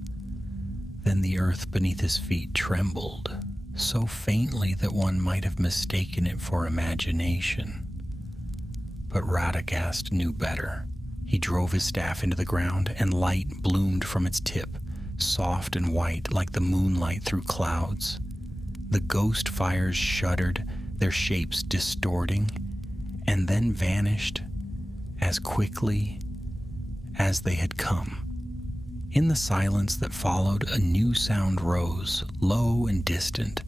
Then the earth beneath his feet trembled, so faintly that one might have mistaken it for imagination. But Radagast knew better. He drove his staff into the ground, and light bloomed from its tip, soft and white like the moonlight through clouds. The ghost fires shuddered, their shapes distorting, and then vanished as quickly as they had come. In the silence that followed, a new sound rose, low and distant,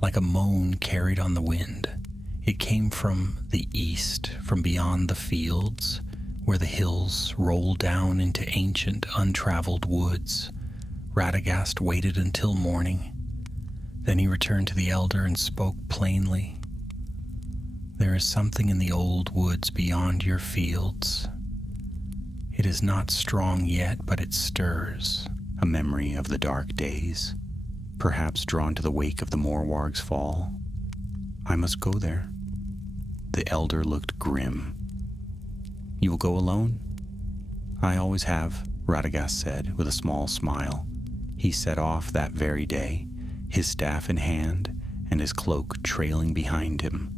like a moan carried on the wind. It came from the east, from beyond the fields, where the hills roll down into ancient, untraveled woods. Radagast waited until morning. Then he returned to the elder and spoke plainly. "There is something in the old woods beyond your fields. It is not strong yet, but it stirs, a memory of the dark days, perhaps drawn to the wake of the Morwarg's fall. I must go there." The elder looked grim. "You will go alone?" "I always have," Radagast said with a small smile. He set off that very day, his staff in hand and his cloak trailing behind him,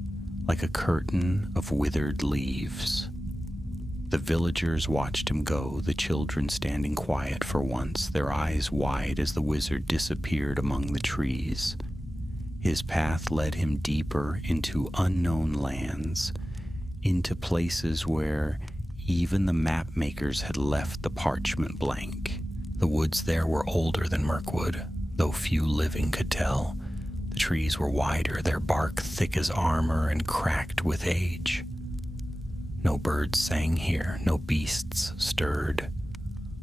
like a curtain of withered leaves. The villagers watched him go, the children standing quiet for once, their eyes wide as the wizard disappeared among the trees. His path led him deeper into unknown lands, into places where even the map makers had left the parchment blank. The woods there were older than Mirkwood, though few living could tell. The trees were wider, their bark thick as armor and cracked with age. No birds sang here, no beasts stirred.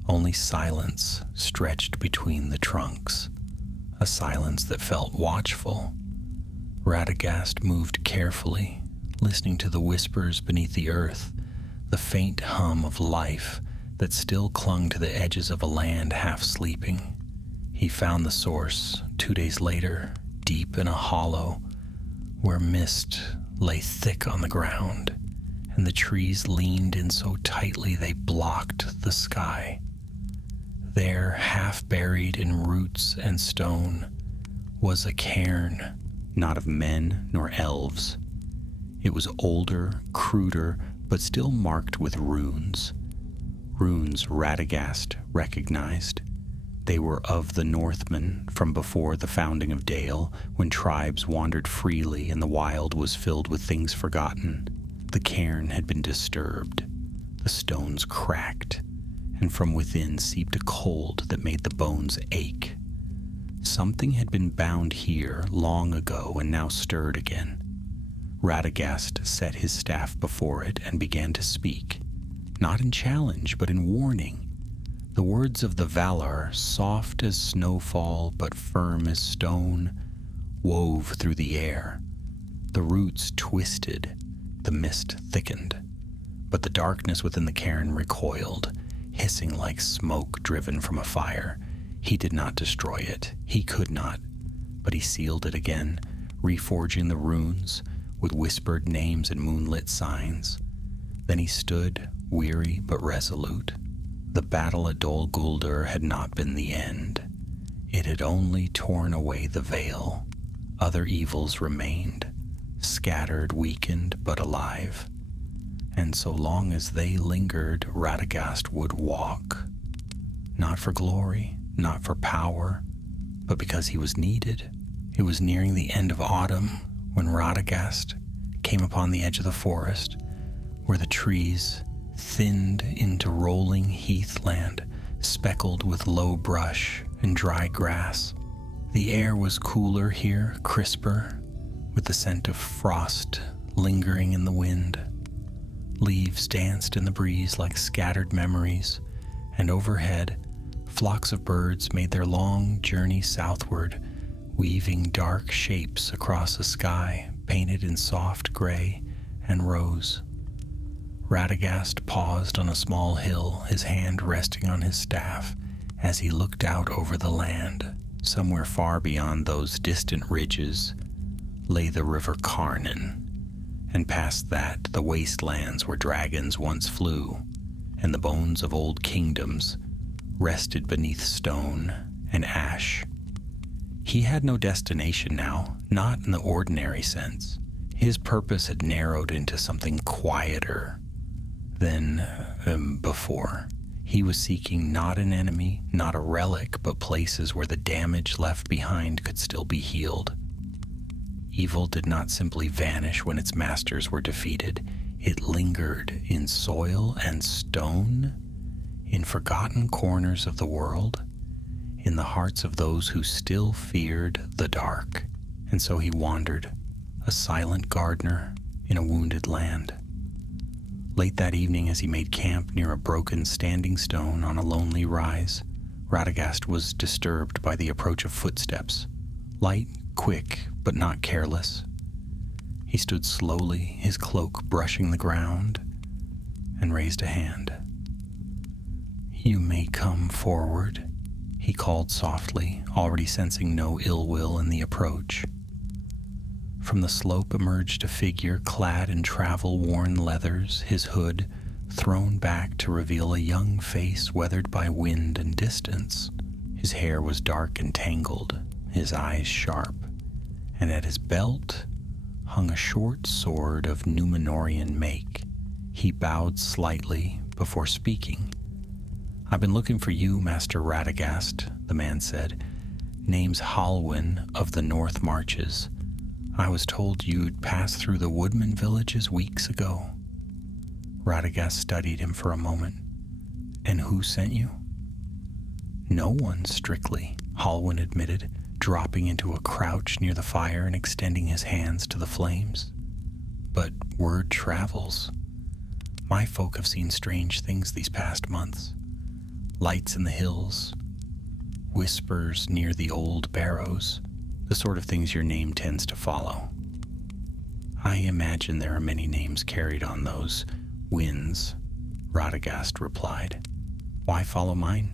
Only silence stretched between the trunks, a silence that felt watchful. Radagast moved carefully, listening to the whispers beneath the earth, the faint hum of life that still clung to the edges of a land half sleeping. He found the source 2 days later, deep in a hollow, where mist lay thick on the ground, and the trees leaned in so tightly they blocked the sky. There, half buried in roots and stone, was a cairn, not of men nor elves. It was older, cruder, but still marked with runes. Runes Radagast recognized. They were of the Northmen from before the founding of Dale, when tribes wandered freely and the wild was filled with things forgotten. The cairn had been disturbed. The stones cracked, and from within seeped a cold that made the bones ache. Something had been bound here long ago and now stirred again. Radagast set his staff before it and began to speak, not in challenge but in warning. The words of the Valar, soft as snowfall but firm as stone, wove through the air. The roots twisted, the mist thickened, but the darkness within the cairn recoiled, hissing like smoke driven from a fire. He did not destroy it. He could not. But he sealed it again, reforging the runes with whispered names and moonlit signs. Then he stood, weary but resolute. The battle at Dol Guldur had not been the end. It had only torn away the veil. Other evils remained, scattered, weakened, but alive. And so long as they lingered, Radagast would walk. Not for glory, not for power, but because he was needed. It was nearing the end of autumn when Radagast came upon the edge of the forest, where the trees thinned into rolling heathland, speckled with low brush and dry grass. The air was cooler here, crisper, with the scent of frost lingering in the wind. Leaves danced in the breeze like scattered memories, and overhead, flocks of birds made their long journey southward, weaving dark shapes across a sky painted in soft gray and rose. Radagast paused on a small hill, his hand resting on his staff, as he looked out over the land. Somewhere far beyond those distant ridges lay the river Carnan, and past that the wastelands where dragons once flew, and the bones of old kingdoms rested beneath stone and ash. He had no destination now, not in the ordinary sense. His purpose had narrowed into something quieter than before. He was seeking not an enemy, not a relic, but places where the damage left behind could still be healed. Evil did not simply vanish when its masters were defeated. It lingered in soil and stone, in forgotten corners of the world, in the hearts of those who still feared the dark. And so he wandered, a silent gardener in a wounded land. Late that evening, as he made camp near a broken standing stone on a lonely rise, Radagast was disturbed by the approach of footsteps, light, quick, but not careless. He stood slowly, his cloak brushing the ground, and raised a hand. "You may come forward," he called softly, already sensing no ill will in the approach. From the slope emerged a figure clad in travel-worn leathers, his hood thrown back to reveal a young face weathered by wind and distance. His hair was dark and tangled, his eyes sharp, and at his belt hung a short sword of Númenórean make. He bowed slightly before speaking. "I've been looking for you, Master Radagast," the man said. Name's Halwyn of the North Marches. I was told you'd passed through the woodman villages weeks ago." Radagast studied him for a moment. "And who sent you?" "No one, strictly," Halwyn admitted, dropping into a crouch near the fire and extending his hands to the flames. "But word travels. My folk have seen strange things these past months. Lights in the hills, whispers near the old barrows, the sort of things your name tends to follow." "I imagine there are many names carried on those winds," Radagast replied. "Why follow mine?"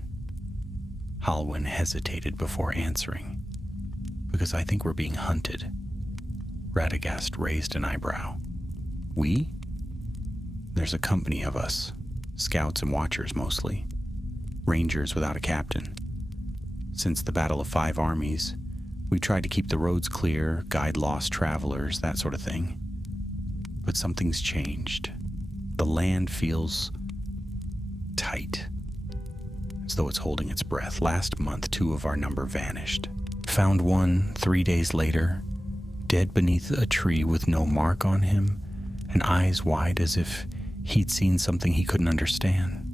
Halwyn hesitated before answering. "Because I think we're being hunted." Radagast raised an eyebrow. "We?" "There's a company of us, scouts and watchers mostly, rangers without a captain. Since the Battle of 5 Armies, we tried to keep the roads clear, guide lost travelers, that sort of thing. But something's changed. The land feels tight, as though it's holding its breath. Last month, 2 of our number vanished. Found one 3 days later, dead beneath a tree with no mark on him, and eyes wide as if he'd seen something he couldn't understand."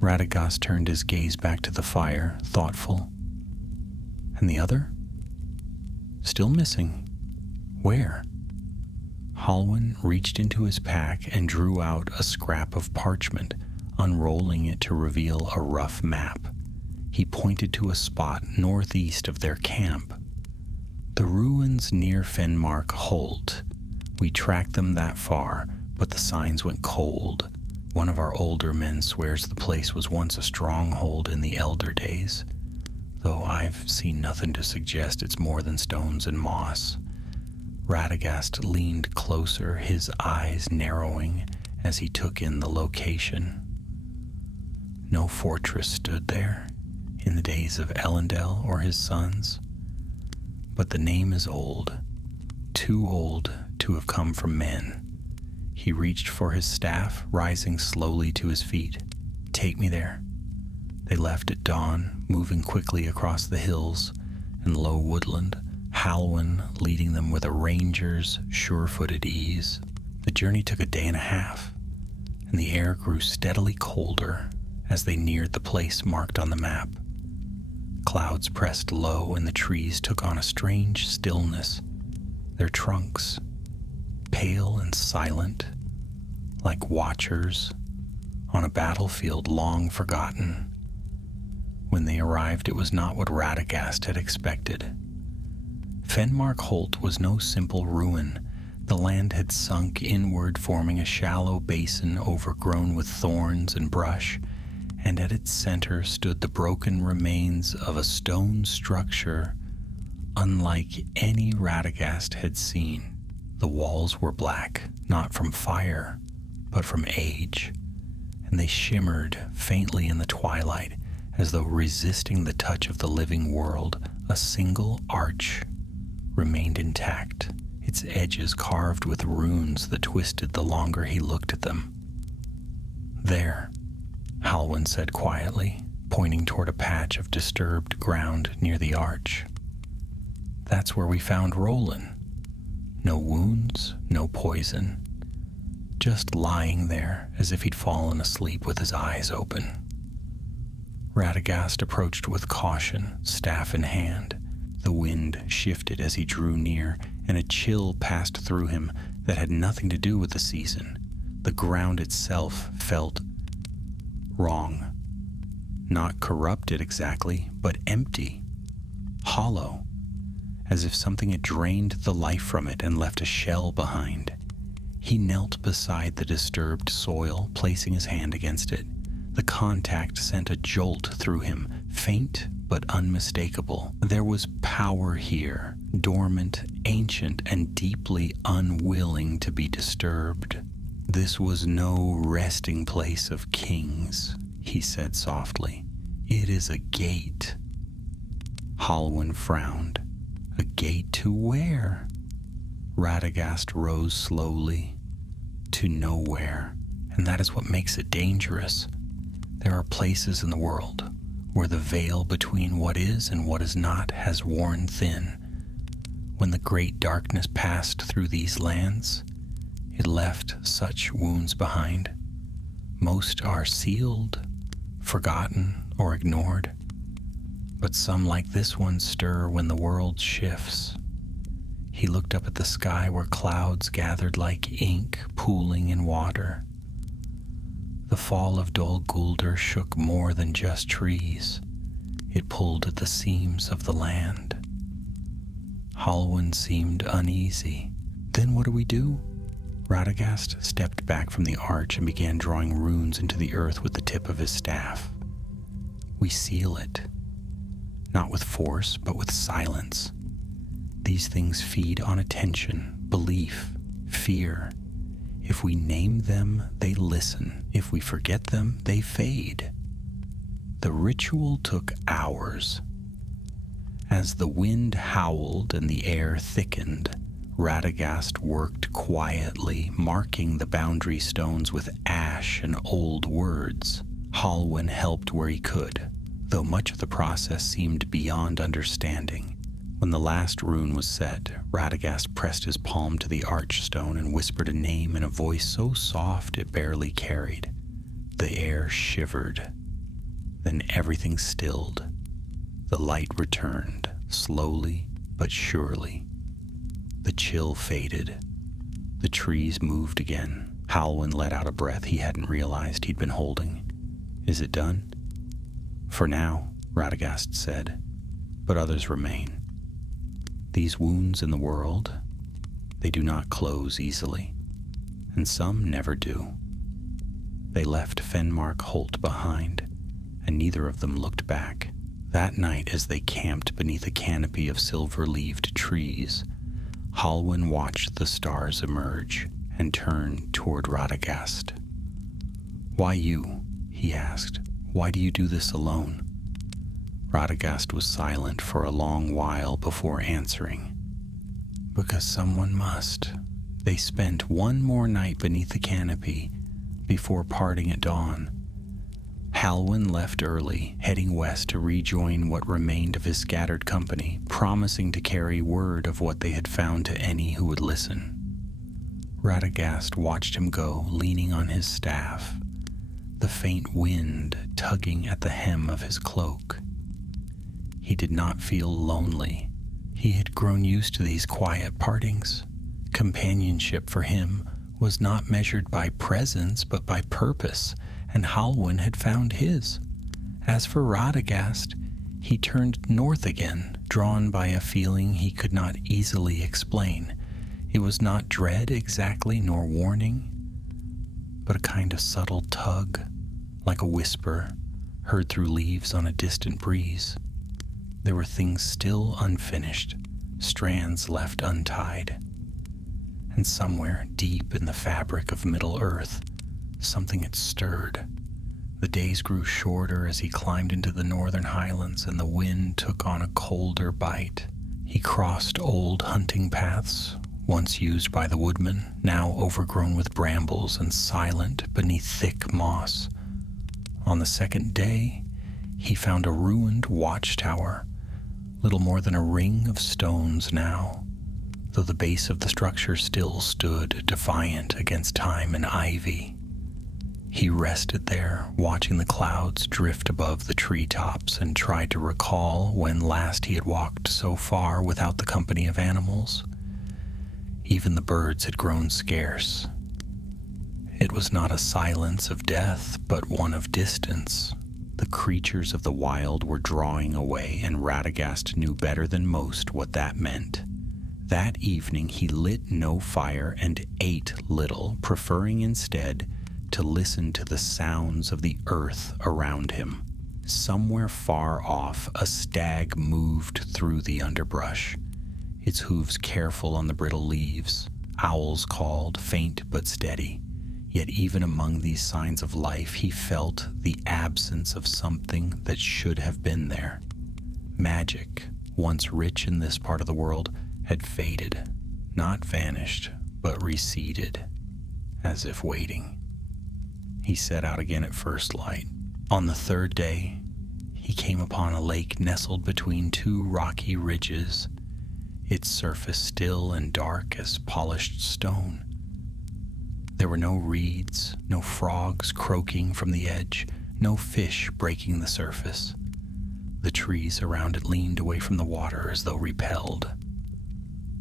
Radagast turned his gaze back to the fire, thoughtful. "And the other? Still missing. Where?" Halwyn reached into his pack and drew out a scrap of parchment, unrolling it to reveal a rough map. He pointed to a spot northeast of their camp. "The ruins near Fenmark Holt. We tracked them that far, but the signs went cold. One of our older men swears the place was once a stronghold in the elder days, though I've seen nothing to suggest it's more than stones and moss." Radagast leaned closer, his eyes narrowing as he took in the location. No fortress stood there in the days of Elendil or his sons, but the name is old, too old to have come from men. He reached for his staff, rising slowly to his feet. "Take me there." They left at dawn, moving quickly across the hills and low woodland, Halwyn leading them with a ranger's sure-footed ease. The journey took a day and a half, and the air grew steadily colder as they neared the place marked on the map. Clouds pressed low and the trees took on a strange stillness, their trunks pale and silent, like watchers on a battlefield long forgotten. When they arrived, it was not what Radagast had expected. Fenmark Holt was no simple ruin. The land had sunk inward, forming a shallow basin overgrown with thorns and brush, and at its center stood the broken remains of a stone structure unlike any Radagast had seen. The walls were black, not from fire, but from age, and they shimmered faintly in the twilight as though resisting the touch of the living world. A single arch remained intact, its edges carved with runes that twisted the longer he looked at them. "There," Halwyn said quietly, pointing toward a patch of disturbed ground near the arch. "That's where we found Roland. No wounds, no poison, just lying there as if he'd fallen asleep with his eyes open." Radagast approached with caution, staff in hand. The wind shifted as he drew near, and a chill passed through him that had nothing to do with the season. The ground itself felt wrong. Not corrupted exactly, but empty, hollow, as if something had drained the life from it and left a shell behind. He knelt beside the disturbed soil, placing his hand against it. The contact sent a jolt through him, faint but unmistakable. There was power here, dormant, ancient, and deeply unwilling to be disturbed. "This was no resting place of kings," he said softly. "It is a gate." Halwyn frowned. "A gate to where?" Radagast rose slowly. "To nowhere, and that is what makes it dangerous. There are places in the world where the veil between what is and what is not has worn thin. When the great darkness passed through these lands, it left such wounds behind. Most are sealed, forgotten, or ignored, but some like this one stir when the world shifts. He looked up at the sky where clouds gathered like ink pooling in water. The fall of Dol Guldur shook more than just trees. It pulled at the seams of the land. Halwyn seemed uneasy. Then what do we do? Radagast stepped back from the arch and began drawing runes into the earth with the tip of his staff. We seal it. Not with force, but with silence. These things feed on attention, belief, fear. If we name them, they listen. If we forget them, they fade. The ritual took hours. As the wind howled and the air thickened, Radagast worked quietly, marking the boundary stones with ash and old words. Halwyn helped where he could, though much of the process seemed beyond understanding. When the last rune was set, Radagast pressed his palm to the archstone and whispered a name in a voice so soft it barely carried. The air shivered. Then everything stilled. The light returned, slowly but surely. The chill faded. The trees moved again. Halwyn let out a breath he hadn't realized he'd been holding. Is it done? For now, Radagast said, but others remain. These wounds in the world, they do not close easily, and some never do. They left Fenmark Holt behind, and neither of them looked back. That night, as they camped beneath a canopy of silver-leaved trees, Halwyn watched the stars emerge and turned toward Radagast. "Why you?" he asked. "Why do you do this alone?" Radagast was silent for a long while before answering. "Because someone must." They spent one more night beneath the canopy before parting at dawn. Halwyn left early, heading west to rejoin what remained of his scattered company, promising to carry word of what they had found to any who would listen. Radagast watched him go, leaning on his staff, the faint wind tugging at the hem of his cloak. He did not feel lonely. He had grown used to these quiet partings. Companionship for him was not measured by presence, but by purpose, and Halwyn had found his. As for Radagast, he turned north again, drawn by a feeling he could not easily explain. It was not dread exactly, nor warning, but a kind of subtle tug, like a whisper heard through leaves on a distant breeze. There were things still unfinished, strands left untied. And somewhere deep in the fabric of Middle-earth, something had stirred. The days grew shorter as he climbed into the northern highlands, and the wind took on a colder bite. He crossed old hunting paths, once used by the woodmen, now overgrown with brambles and silent beneath thick moss. On the second day, he found a ruined watchtower, little more than a ring of stones now, though the base of the structure still stood defiant against time and ivy. He rested there, watching the clouds drift above the treetops, and tried to recall when last he had walked so far without the company of animals. Even the birds had grown scarce. It was not a silence of death, but one of distance. The creatures of the wild were drawing away, and Radagast knew better than most what that meant. That evening he lit no fire and ate little, preferring instead to listen to the sounds of the earth around him. Somewhere far off, a stag moved through the underbrush, its hooves careful on the brittle leaves. Owls called, faint but steady. Yet even among these signs of life, he felt the absence of something that should have been there. Magic, once rich in this part of the world, had faded, not vanished, but receded, as if waiting. He set out again at first light. On the third day, he he came upon a lake nestled between two rocky ridges, its surface still and dark as polished stone. There were no reeds, no frogs croaking from the edge, no fish breaking the surface. The trees around it leaned away from the water as though repelled.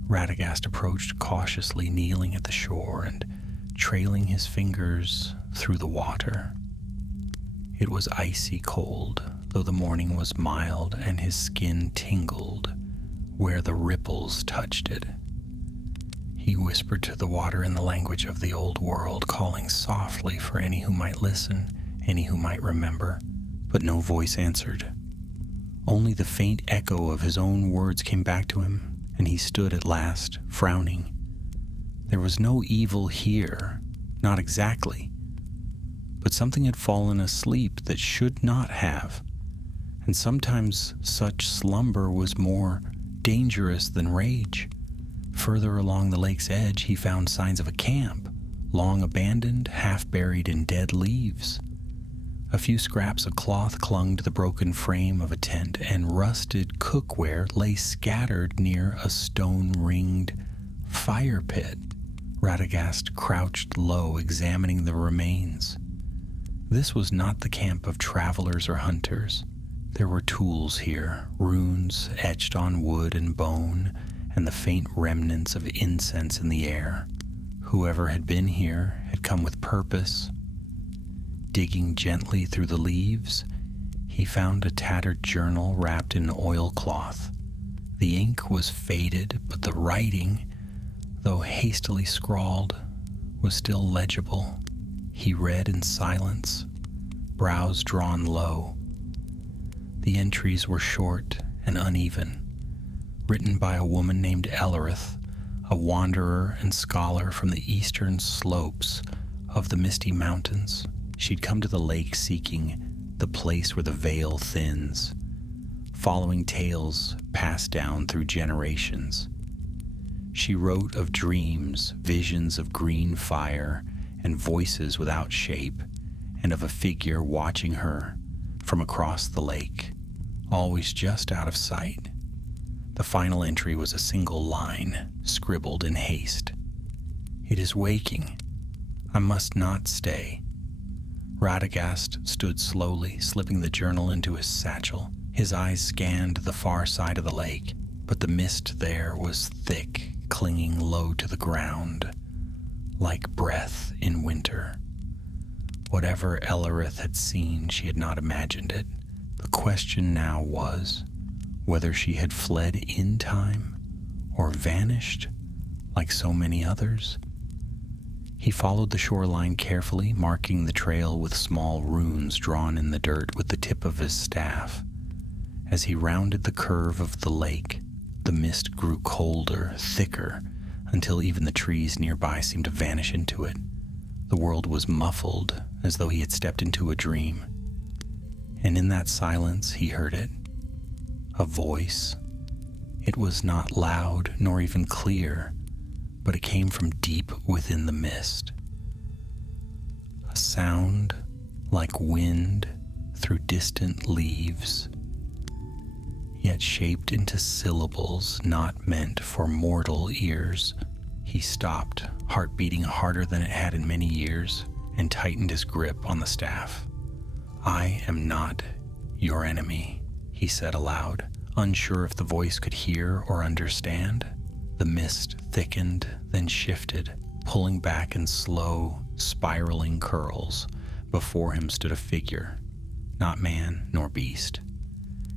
Radagast approached cautiously, kneeling at the shore and trailing his fingers through the water. It was icy cold, though the morning was mild, and his skin tingled where the ripples touched it. He whispered to the water in the language of the old world, calling softly for any who might listen, any who might remember, but no voice answered. Only the faint echo of his own words came back to him, and he stood at last, frowning. There was no evil here, not exactly, but something had fallen asleep that should not have, and sometimes such slumber was more dangerous than rage. Further along the lake's edge, he found signs of a camp, long abandoned, half buried in dead leaves. A few scraps of cloth clung to the broken frame of a tent, and rusted cookware lay scattered near a stone-ringed fire pit. Radagast crouched low, examining the remains. This was not the camp of travelers or hunters. There were tools here, runes etched on wood and bone, and the faint remnants of incense in the air. Whoever had been here had come with purpose. Digging gently through the leaves, he found a tattered journal wrapped in oilcloth. The ink was faded, but the writing, though hastily scrawled, was still legible. He read in silence, brows drawn low. The entries were short and uneven, written by a woman named Ellerith, a wanderer and scholar from the eastern slopes of the Misty Mountains. She'd come to the lake seeking the place where the veil thins, following tales passed down through generations. She wrote of dreams, visions of green fire, and voices without shape, and of a figure watching her from across the lake, always just out of sight. The final entry was a single line, scribbled in haste. "It is waking. I must not stay." Radagast stood slowly, slipping the journal into his satchel. His eyes scanned the far side of the lake, but the mist there was thick, clinging low to the ground, like breath in winter. Whatever Ellerith had seen, she had not imagined it. The question now was whether she had fled in time or vanished like so many others. He followed the shoreline carefully, marking the trail with small runes drawn in the dirt with the tip of his staff. As he rounded the curve of the lake, the mist grew colder, thicker, until even the trees nearby seemed to vanish into it. The world was muffled, as though he had stepped into a dream. And in that silence, he heard it. A voice. It was not loud, nor even clear, but it came from deep within the mist. A sound like wind through distant leaves, yet shaped into syllables not meant for mortal ears. He stopped, heart beating harder than it had in many years, and tightened his grip on the staff. "I am not your enemy," he said aloud, unsure if the voice could hear or understand. The mist thickened, then shifted, pulling back in slow, spiraling curls. Before him stood a figure, not man nor beast.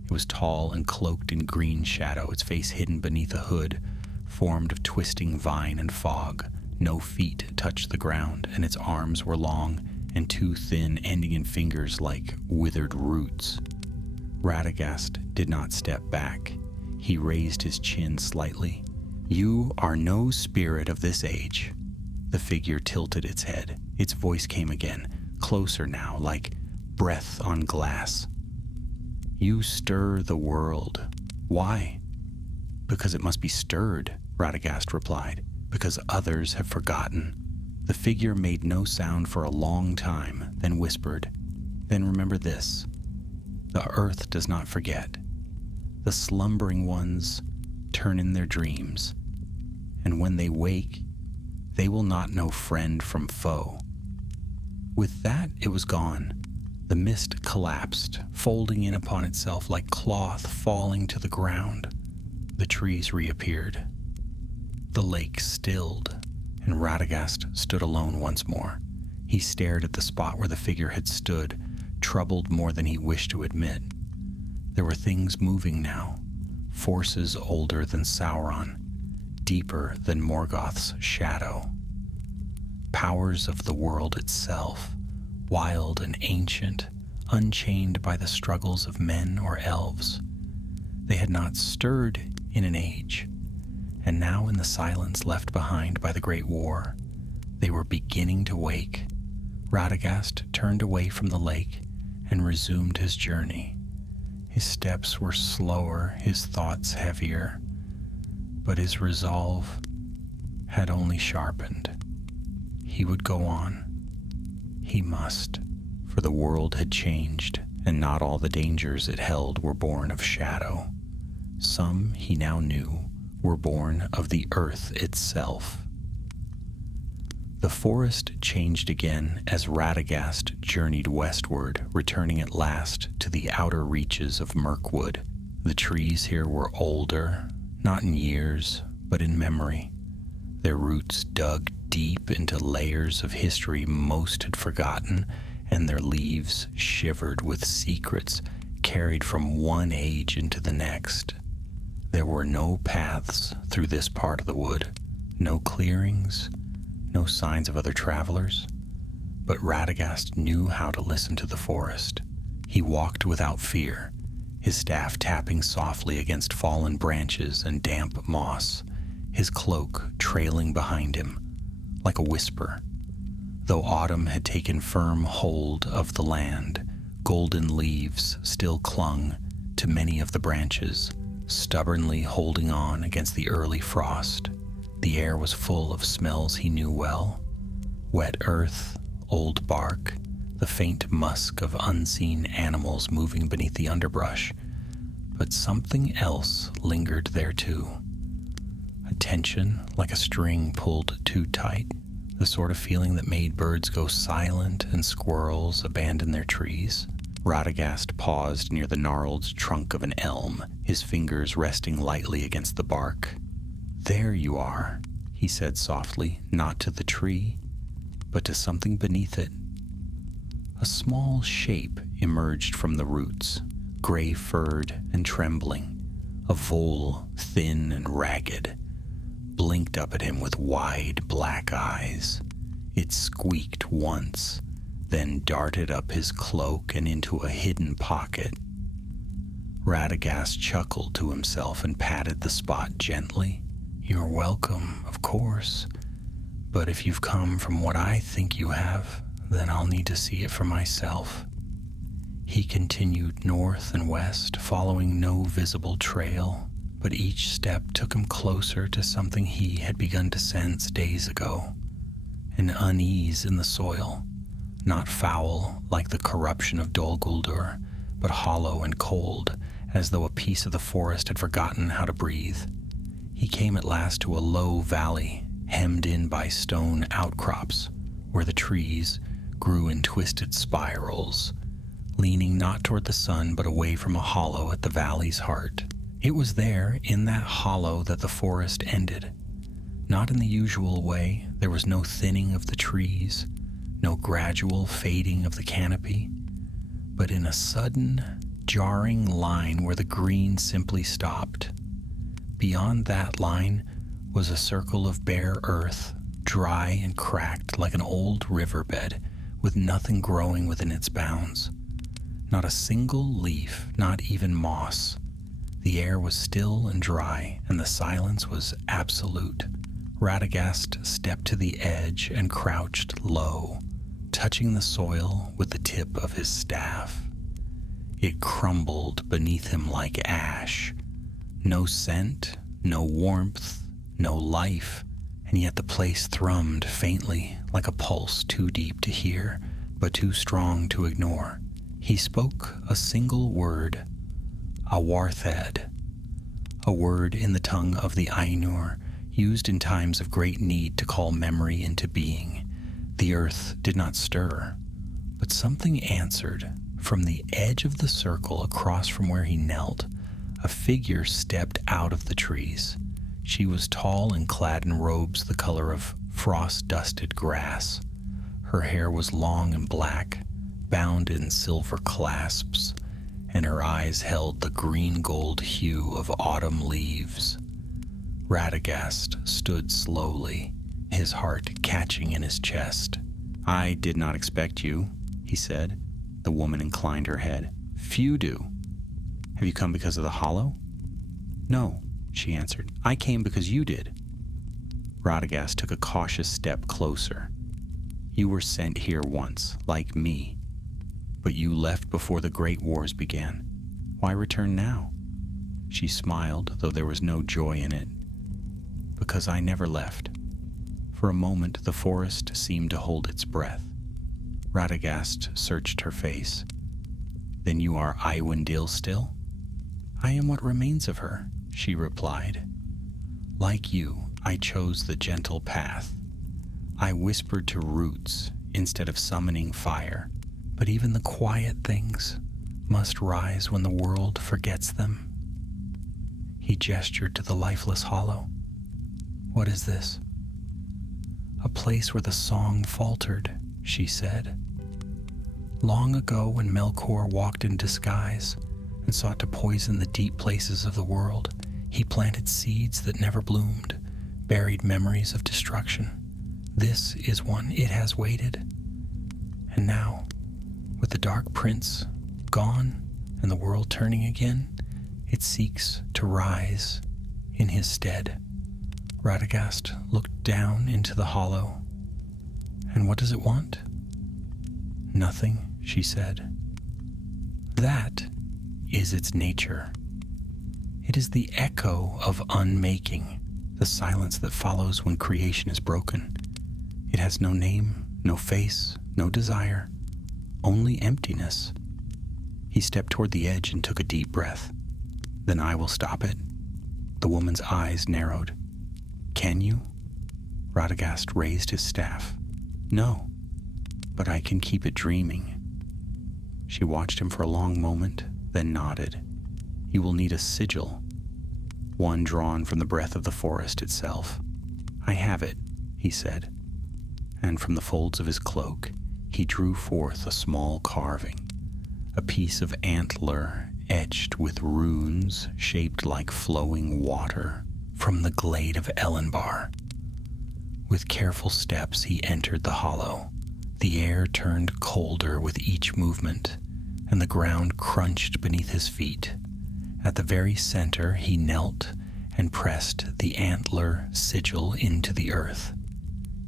It was tall and cloaked in green shadow, its face hidden beneath a hood formed of twisting vine and fog. No feet touched the ground, and its arms were long and too thin, ending in fingers like withered roots. Radagast did not step back. He raised his chin slightly. "You are no spirit of this age." The figure tilted its head. Its voice came again, closer now, like breath on glass. "You stir the world. Why?" "Because it must be stirred," Radagast replied. "Because others have forgotten." The figure made no sound for a long time, then whispered, "Then remember this. The earth does not forget. The slumbering ones turn in their dreams, and when they wake, they will not know friend from foe. With that, it was gone. The mist collapsed, folding in upon itself like cloth falling to the ground. The trees reappeared. The lake stilled, and Radagast stood alone once more. He stared at the spot where the figure had stood, troubled more than he wished to admit. There were things moving now, forces older than Sauron, deeper than Morgoth's shadow. Powers of the world itself, wild and ancient, unchained by the struggles of men or elves. They had not stirred in an age, and now in the silence left behind by the Great War, they were beginning to wake. Radagast turned away from the lake and resumed his journey. His steps were slower, his thoughts heavier, but his resolve had only sharpened. He would go on. He must, for the world had changed, and not all the dangers it held were born of shadow. Some, he now knew, were born of the earth itself. The forest changed again as Radagast journeyed westward, returning at last to the outer reaches of Mirkwood. The trees here were older, not in years, but in memory. Their roots dug deep into layers of history most had forgotten, and their leaves shivered with secrets carried from one age into the next. There were no paths through this part of the wood, no clearings, no signs of other travelers, but Radagast knew how to listen to the forest. He walked without fear, his staff tapping softly against fallen branches and damp moss, his cloak trailing behind him like a whisper. Though autumn had taken firm hold of the land, golden leaves still clung to many of the branches, stubbornly holding on against the early frost. The air was full of smells he knew well: wet earth, old bark, the faint musk of unseen animals moving beneath the underbrush. But something else lingered there too. A tension like a string pulled too tight, the sort of feeling that made birds go silent and squirrels abandon their trees. Radagast paused near the gnarled trunk of an elm, his fingers resting lightly against the bark. "There you are," he said softly, not to the tree, but to something beneath it. A small shape emerged from the roots, gray-furred and trembling. A vole, thin and ragged, blinked up at him with wide black eyes. It squeaked once, then darted up his cloak and into a hidden pocket. Radagast chuckled to himself and patted the spot gently. "You're welcome, of course, but if you've come from what I think you have, then I'll need to see it for myself." He continued north and west, following no visible trail, but each step took him closer to something he had begun to sense days ago: an unease in the soil, not foul like the corruption of Dol Guldur, but hollow and cold, as though a piece of the forest had forgotten how to breathe. He came at last to a low valley, hemmed in by stone outcrops, where the trees grew in twisted spirals, leaning not toward the sun but away from a hollow at the valley's heart. It was there, in that hollow, that the forest ended. Not in the usual way. There was no thinning of the trees, no gradual fading of the canopy, but in a sudden, jarring line where the green simply stopped. Beyond that line was a circle of bare earth, dry and cracked like an old riverbed, with nothing growing within its bounds. Not a single leaf, not even moss. The air was still and dry, and the silence was absolute. Radagast stepped to the edge and crouched low, touching the soil with the tip of his staff. It crumbled beneath him like ash. No scent, no warmth, no life, and yet the place thrummed faintly like a pulse too deep to hear, but too strong to ignore. He spoke a single word, Awarthad, a word in the tongue of the Ainur, used in times of great need to call memory into being. The earth did not stir, but something answered. From the edge of the circle across from where he knelt, a figure stepped out of the trees. She was tall and clad in robes the color of frost-dusted grass. Her hair was long and black, bound in silver clasps, and her eyes held the green-gold hue of autumn leaves. Radagast stood slowly, his heart catching in his chest. "I did not expect you," he said. The woman inclined her head. "Few do. Have you come because of the hollow?" "No," she answered. "I came because you did." Radagast took a cautious step closer. "You were sent here once, like me, but you left before the great wars began. Why return now?" She smiled, though there was no joy in it. "Because I never left." For a moment, the forest seemed to hold its breath. Radagast searched her face. "Then you are Iwendil still?" "I am what remains of her," she replied. "Like you, I chose the gentle path. I whispered to roots instead of summoning fire, but even the quiet things must rise when the world forgets them." He gestured to the lifeless hollow. "What is this?" "A place where the song faltered," she said. "Long ago, when Melkor walked in disguise and sought to poison the deep places of the world, he planted seeds that never bloomed, buried memories of destruction. This is one. It has waited. And now, with the Dark Prince gone and the world turning again, it seeks to rise in his stead." Radagast looked down into the hollow. "And what does it want?" "Nothing," she said. "That is its nature. It is the echo of unmaking, the silence that follows when creation is broken. It has no name, no face, no desire, only emptiness." He stepped toward the edge and took a deep breath. "Then I will stop it." The woman's eyes narrowed. "Can you?" Radagast raised his staff. "No, but I can keep it dreaming." She watched him for a long moment, then nodded. "You will need a sigil, one drawn from the breath of the forest itself." "I have it," he said, and from the folds of his cloak, he drew forth a small carving, a piece of antler etched with runes shaped like flowing water from the glade of Elenbar. With careful steps, he entered the hollow. The air turned colder with each movement, and the ground crunched beneath his feet. At the very center, he knelt and pressed the antler sigil into the earth.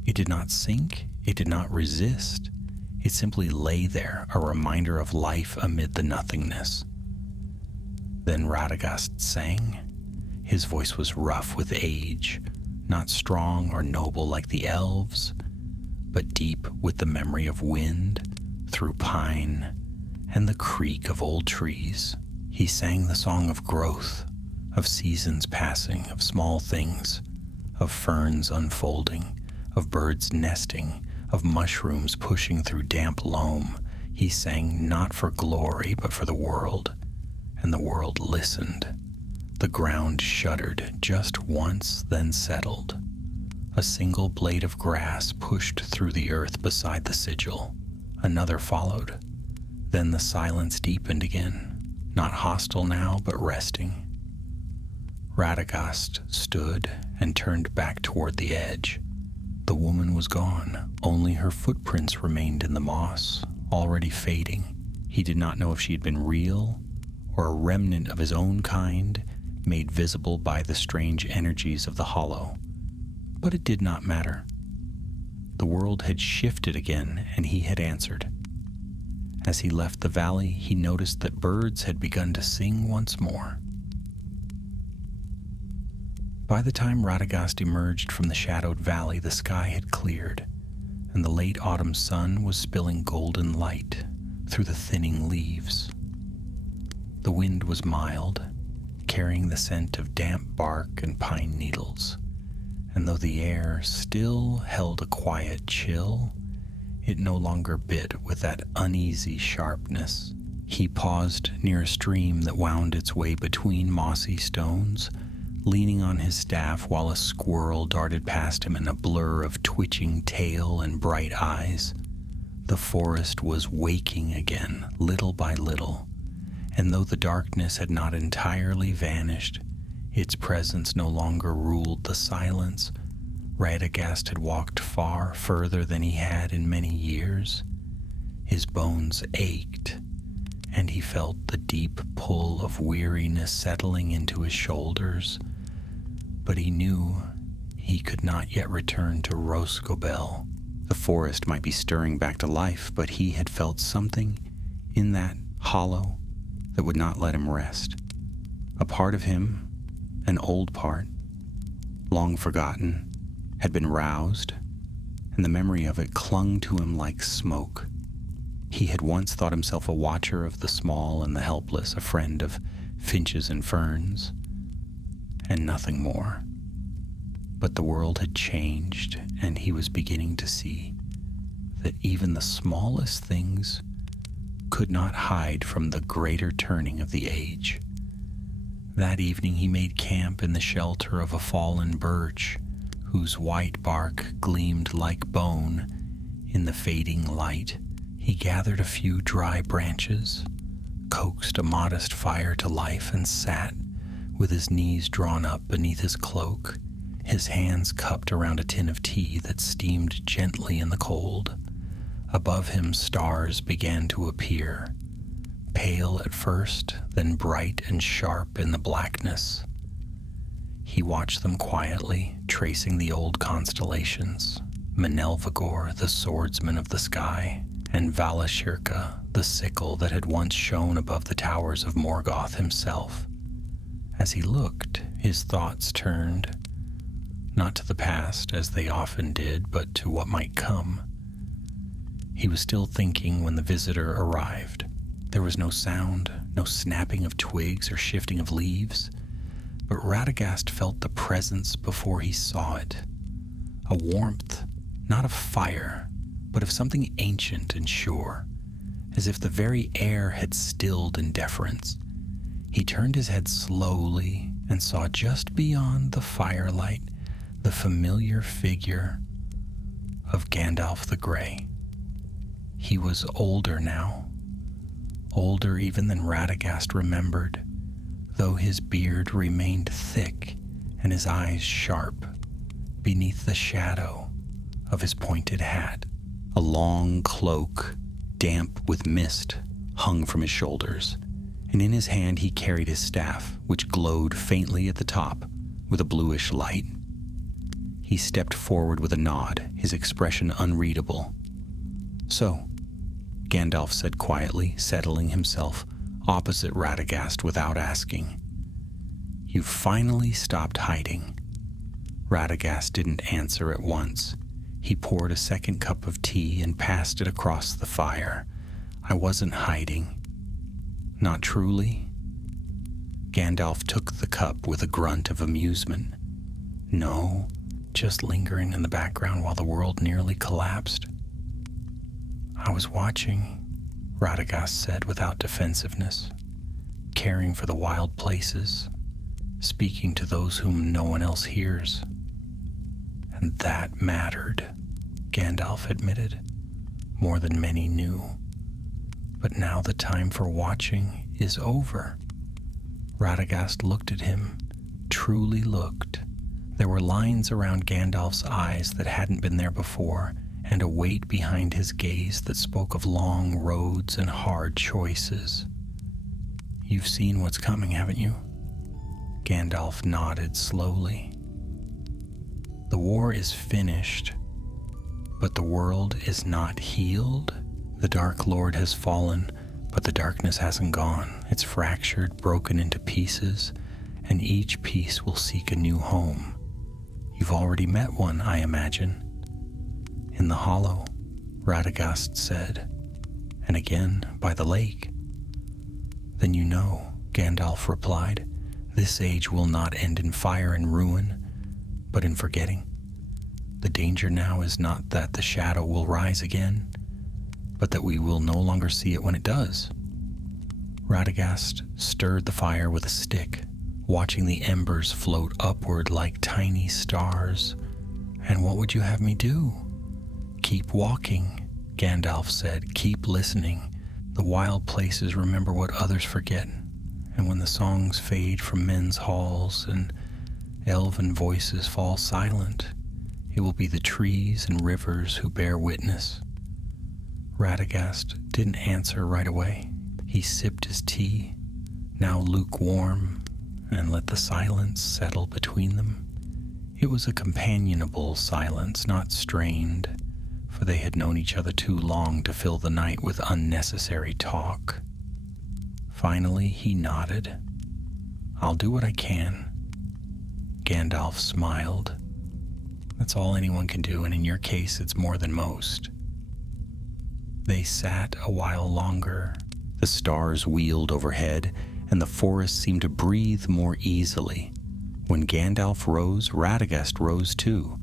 It did not sink, it did not resist. It simply lay there, a reminder of life amid the nothingness. Then Radagast sang. His voice was rough with age, not strong or noble like the elves, but deep with the memory of wind through pine and the creak of old trees. He sang the song of growth, of seasons passing, of small things, of ferns unfolding, of birds nesting, of mushrooms pushing through damp loam. He sang not for glory, but for the world, and the world listened. The ground shuddered just once, then settled. A single blade of grass pushed through the earth beside the sigil. Another followed. Then the silence deepened again, not hostile now, but resting. Radagast stood and turned back toward the edge. The woman was gone. Only her footprints remained in the moss, already fading. He did not know if she had been real or a remnant of his own kind made visible by the strange energies of the hollow. But it did not matter. The world had shifted again, and he had answered. As he left the valley, he noticed that birds had begun to sing once more. By the time Radagast emerged from the shadowed valley, the sky had cleared, and the late autumn sun was spilling golden light through the thinning leaves. The wind was mild, carrying the scent of damp bark and pine needles, and though the air still held a quiet chill, it no longer bit with that uneasy sharpness. He paused near a stream that wound its way between mossy stones, leaning on his staff while a squirrel darted past him in a blur of twitching tail and bright eyes. The forest was waking again, little by little, and though the darkness had not entirely vanished, its presence no longer ruled the silence. Radagast had walked far further than he had in many years. His bones ached, and he felt the deep pull of weariness settling into his shoulders, but he knew he could not yet return to Roscobel. The forest might be stirring back to life, but he had felt something in that hollow that would not let him rest. A part of him, an old part, long forgotten, had been roused, and the memory of it clung to him like smoke. He had once thought himself a watcher of the small and the helpless, a friend of finches and ferns, and nothing more. But the world had changed, and he was beginning to see that even the smallest things could not hide from the greater turning of the age. That evening he made camp in the shelter of a fallen birch, whose white bark gleamed like bone in the fading light. He gathered a few dry branches, coaxed a modest fire to life, and sat with his knees drawn up beneath his cloak, his hands cupped around a tin of tea that steamed gently in the cold. Above him, stars began to appear, pale at first, then bright and sharp in the blackness. He watched them quietly, tracing the old constellations, Menelvagor, the swordsman of the sky, and Valashirka, the sickle that had once shone above the towers of Morgoth himself. As he looked, his thoughts turned, not to the past, as they often did, but to what might come. He was still thinking when the visitor arrived. There was no sound, no snapping of twigs or shifting of leaves, but Radagast felt the presence before he saw it. A warmth, not of fire, but of something ancient and sure, as if the very air had stilled in deference. He turned his head slowly and saw just beyond the firelight the familiar figure of Gandalf the Grey. He was older now, older even than Radagast remembered, though his beard remained thick and his eyes sharp beneath the shadow of his pointed hat. A long cloak, damp with mist, hung from his shoulders, and in his hand he carried his staff, which glowed faintly at the top with a bluish light. He stepped forward with a nod, his expression unreadable. "So," Gandalf said quietly, settling himself opposite Radagast without asking, "You've finally stopped hiding." Radagast didn't answer at once. He poured a second cup of tea and passed it across the fire. "I wasn't hiding." "Not truly?" Gandalf took the cup with a grunt of amusement. "No, just lingering in the background while the world nearly collapsed." "I was watching," Radagast said without defensiveness, "caring for the wild places, speaking to those whom no one else hears." "And that mattered," Gandalf admitted, "more than many knew. But now the time for watching is over." Radagast looked at him, truly looked. There were lines around Gandalf's eyes that hadn't been there before, and a weight behind his gaze that spoke of long roads and hard choices. "You've seen what's coming, haven't you?" Gandalf nodded slowly. "The war is finished, but the world is not healed. The Dark Lord has fallen, but the darkness hasn't gone. It's fractured, broken into pieces, and each piece will seek a new home. You've already met one, I imagine." "In the Hollow," Radagast said, and again by the lake. Then you know, Gandalf replied, this age will not end in fire and ruin, but in forgetting. The danger now is not that the shadow will rise again, but that we will no longer see it when it does. Radagast stirred the fire with a stick, watching the embers float upward like tiny stars. And what would you have me do? Keep walking, Gandalf said. Keep listening. The wild places remember what others forget. And when the songs fade from men's halls and elven voices fall silent, it will be the trees and rivers who bear witness. Radagast didn't answer right away. He sipped his tea, now lukewarm, and let the silence settle between them. It was a companionable silence, not strained, for they had known each other too long to fill the night with unnecessary talk. Finally, he nodded. I'll do what I can. Gandalf smiled. That's all anyone can do, and in your case, it's more than most. They sat a while longer. The stars wheeled overhead, and the forest seemed to breathe more easily. When Gandalf rose, Radagast rose too.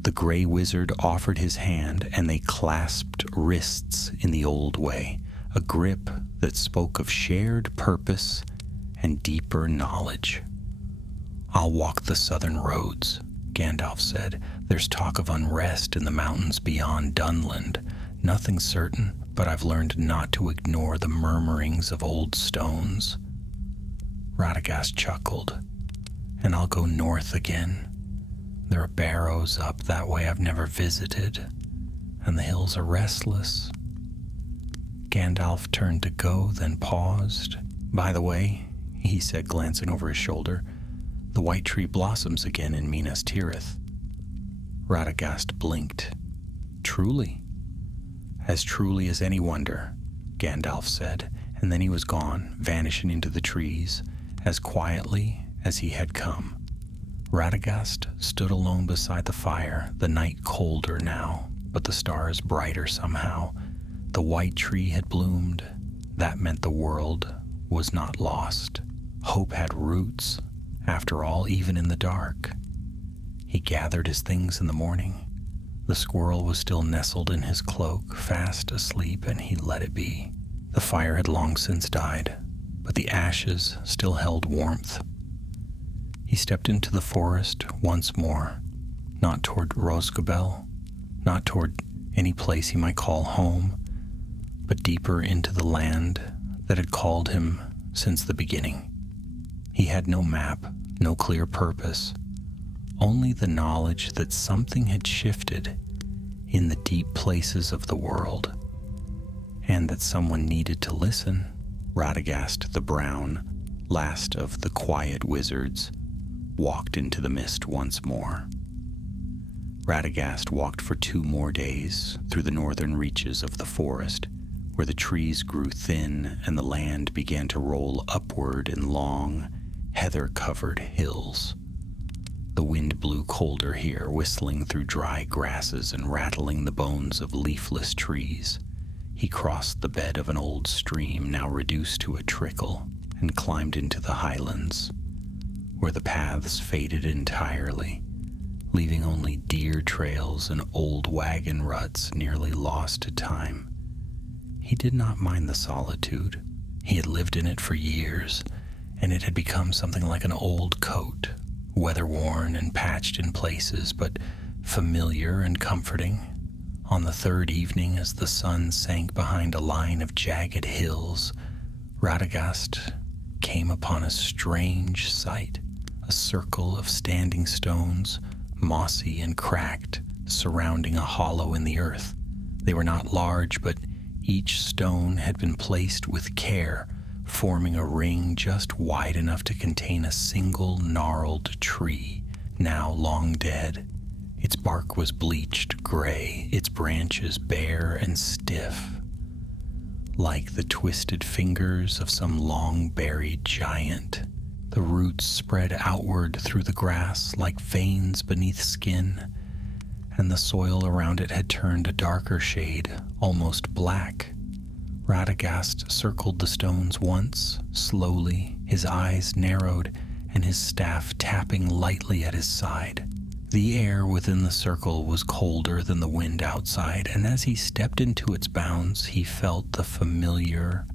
The gray wizard offered his hand, and they clasped wrists in the old way, a grip that spoke of shared purpose and deeper knowledge. I'll walk the southern roads, Gandalf said. There's talk of unrest in the mountains beyond Dunland. Nothing certain, but I've learned not to ignore the murmurings of old stones. Radagast chuckled. And I'll go north again. There are barrows up that way I've never visited, and the hills are restless. Gandalf turned to go, then paused. By the way, he said, glancing over his shoulder, the white tree blossoms again in Minas Tirith. Radagast blinked. Truly? As truly as any wonder, Gandalf said, and then he was gone, vanishing into the trees, as quietly as he had come. Radagast stood alone beside the fire, the night colder now, but the stars brighter somehow. The white tree had bloomed. That meant the world was not lost. Hope had roots, after all, even in the dark. He gathered his things in the morning. The squirrel was still nestled in his cloak, fast asleep, and he let it be. The fire had long since died, but the ashes still held warmth. He stepped into the forest once more, not toward Rosgobel, not toward any place he might call home, but deeper into the land that had called him since the beginning. He had no map, no clear purpose, only the knowledge that something had shifted in the deep places of the world, and that someone needed to listen. Radagast the Brown, last of the quiet wizards, walked into the mist once more. Radagast walked for 2 more days through the northern reaches of the forest, where the trees grew thin and the land began to roll upward in long, heather-covered hills. The wind blew colder here, whistling through dry grasses and rattling the bones of leafless trees. He crossed the bed of an old stream, now reduced to a trickle, and climbed into the highlands, where the paths faded entirely, leaving only deer trails and old wagon ruts nearly lost to time. He did not mind the solitude. He had lived in it for years, and it had become something like an old coat, weather-worn and patched in places, but familiar and comforting. On the 3rd evening, as the sun sank behind a line of jagged hills, Radagast came upon a strange sight, a circle of standing stones, mossy and cracked, surrounding a hollow in the earth. They were not large, but each stone had been placed with care, forming a ring just wide enough to contain a single gnarled tree, now long dead. Its bark was bleached gray, its branches bare and stiff, like the twisted fingers of some long-buried giant. The roots spread outward through the grass like veins beneath skin, and the soil around it had turned a darker shade, almost black, Radagast circled the stones once, slowly, his eyes narrowed and his staff tapping lightly at his side. The air within the circle was colder than the wind outside, and as he stepped into its bounds, he felt the familiar,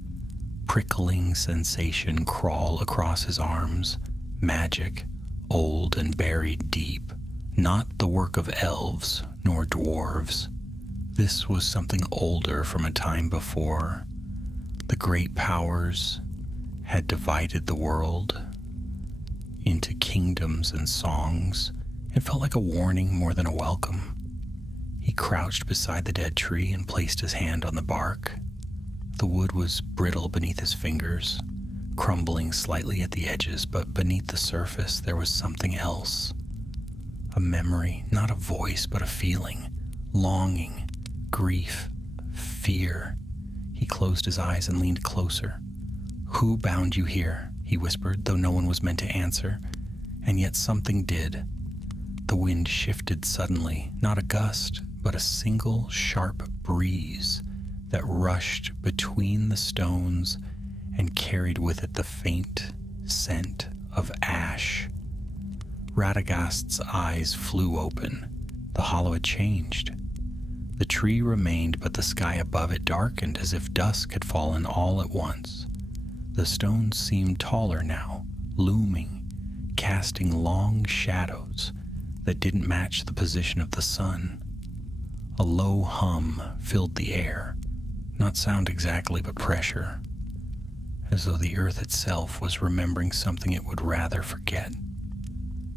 prickling sensation crawl across his arms. Magic, old and buried deep, not the work of elves nor dwarves. This was something older from a time before. The great powers had divided the world into kingdoms and songs. It felt like a warning more than a welcome. He crouched beside the dead tree and placed his hand on the bark. The wood was brittle beneath his fingers, crumbling slightly at the edges, but beneath the surface there was something else. A memory, not a voice, but a feeling. Longing, grief, fear. He closed his eyes and leaned closer. "Who bound you here?" he whispered, though no one was meant to answer. And yet something did. The wind shifted suddenly, not a gust, but a single sharp breeze that rushed between the stones and carried with it the faint scent of ash. Radagast's eyes flew open. The hollow had changed. The tree remained, but the sky above it darkened as if dusk had fallen all at once. The stones seemed taller now, looming, casting long shadows that didn't match the position of the sun. A low hum filled the air, not sound exactly, but pressure, as though the earth itself was remembering something it would rather forget.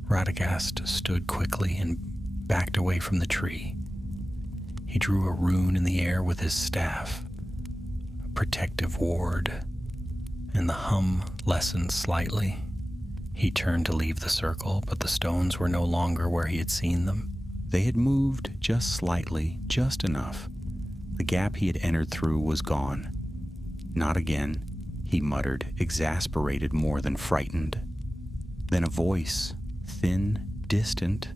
Radagast stood quickly and backed away from the tree. He drew a rune in the air with his staff, a protective ward, and the hum lessened slightly. He turned to leave the circle, but the stones were no longer where he had seen them. They had moved just slightly, just enough. The gap he had entered through was gone. "Not again," he muttered, exasperated more than frightened. Then a voice, thin, distant,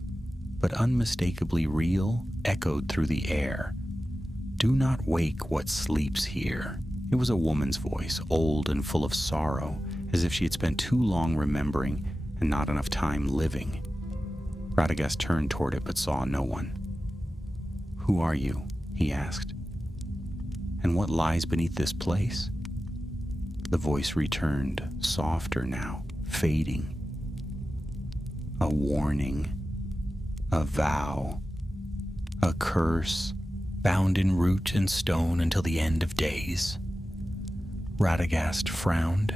but unmistakably real, echoed through the air. "Do not wake what sleeps here." It was a woman's voice, old and full of sorrow, as if she had spent too long remembering and not enough time living. Radagast turned toward it but saw no one. "Who are you?" he asked. "And what lies beneath this place?" The voice returned, softer now, fading. "A warning, a vow, a curse, bound in root and stone until the end of days." Radagast frowned.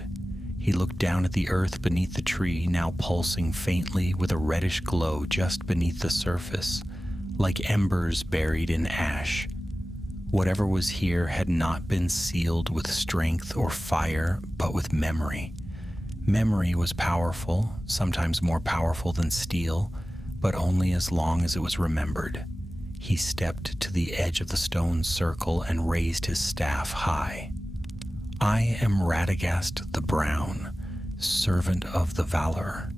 He looked down at the earth beneath the tree, now pulsing faintly with a reddish glow just beneath the surface, like embers buried in ash. Whatever was here had not been sealed with strength or fire, but with memory. Memory was powerful, sometimes more powerful than steel, but only as long as it was remembered. He stepped to the edge of the stone circle and raised his staff high. "I am Radagast the Brown, servant of the Valor,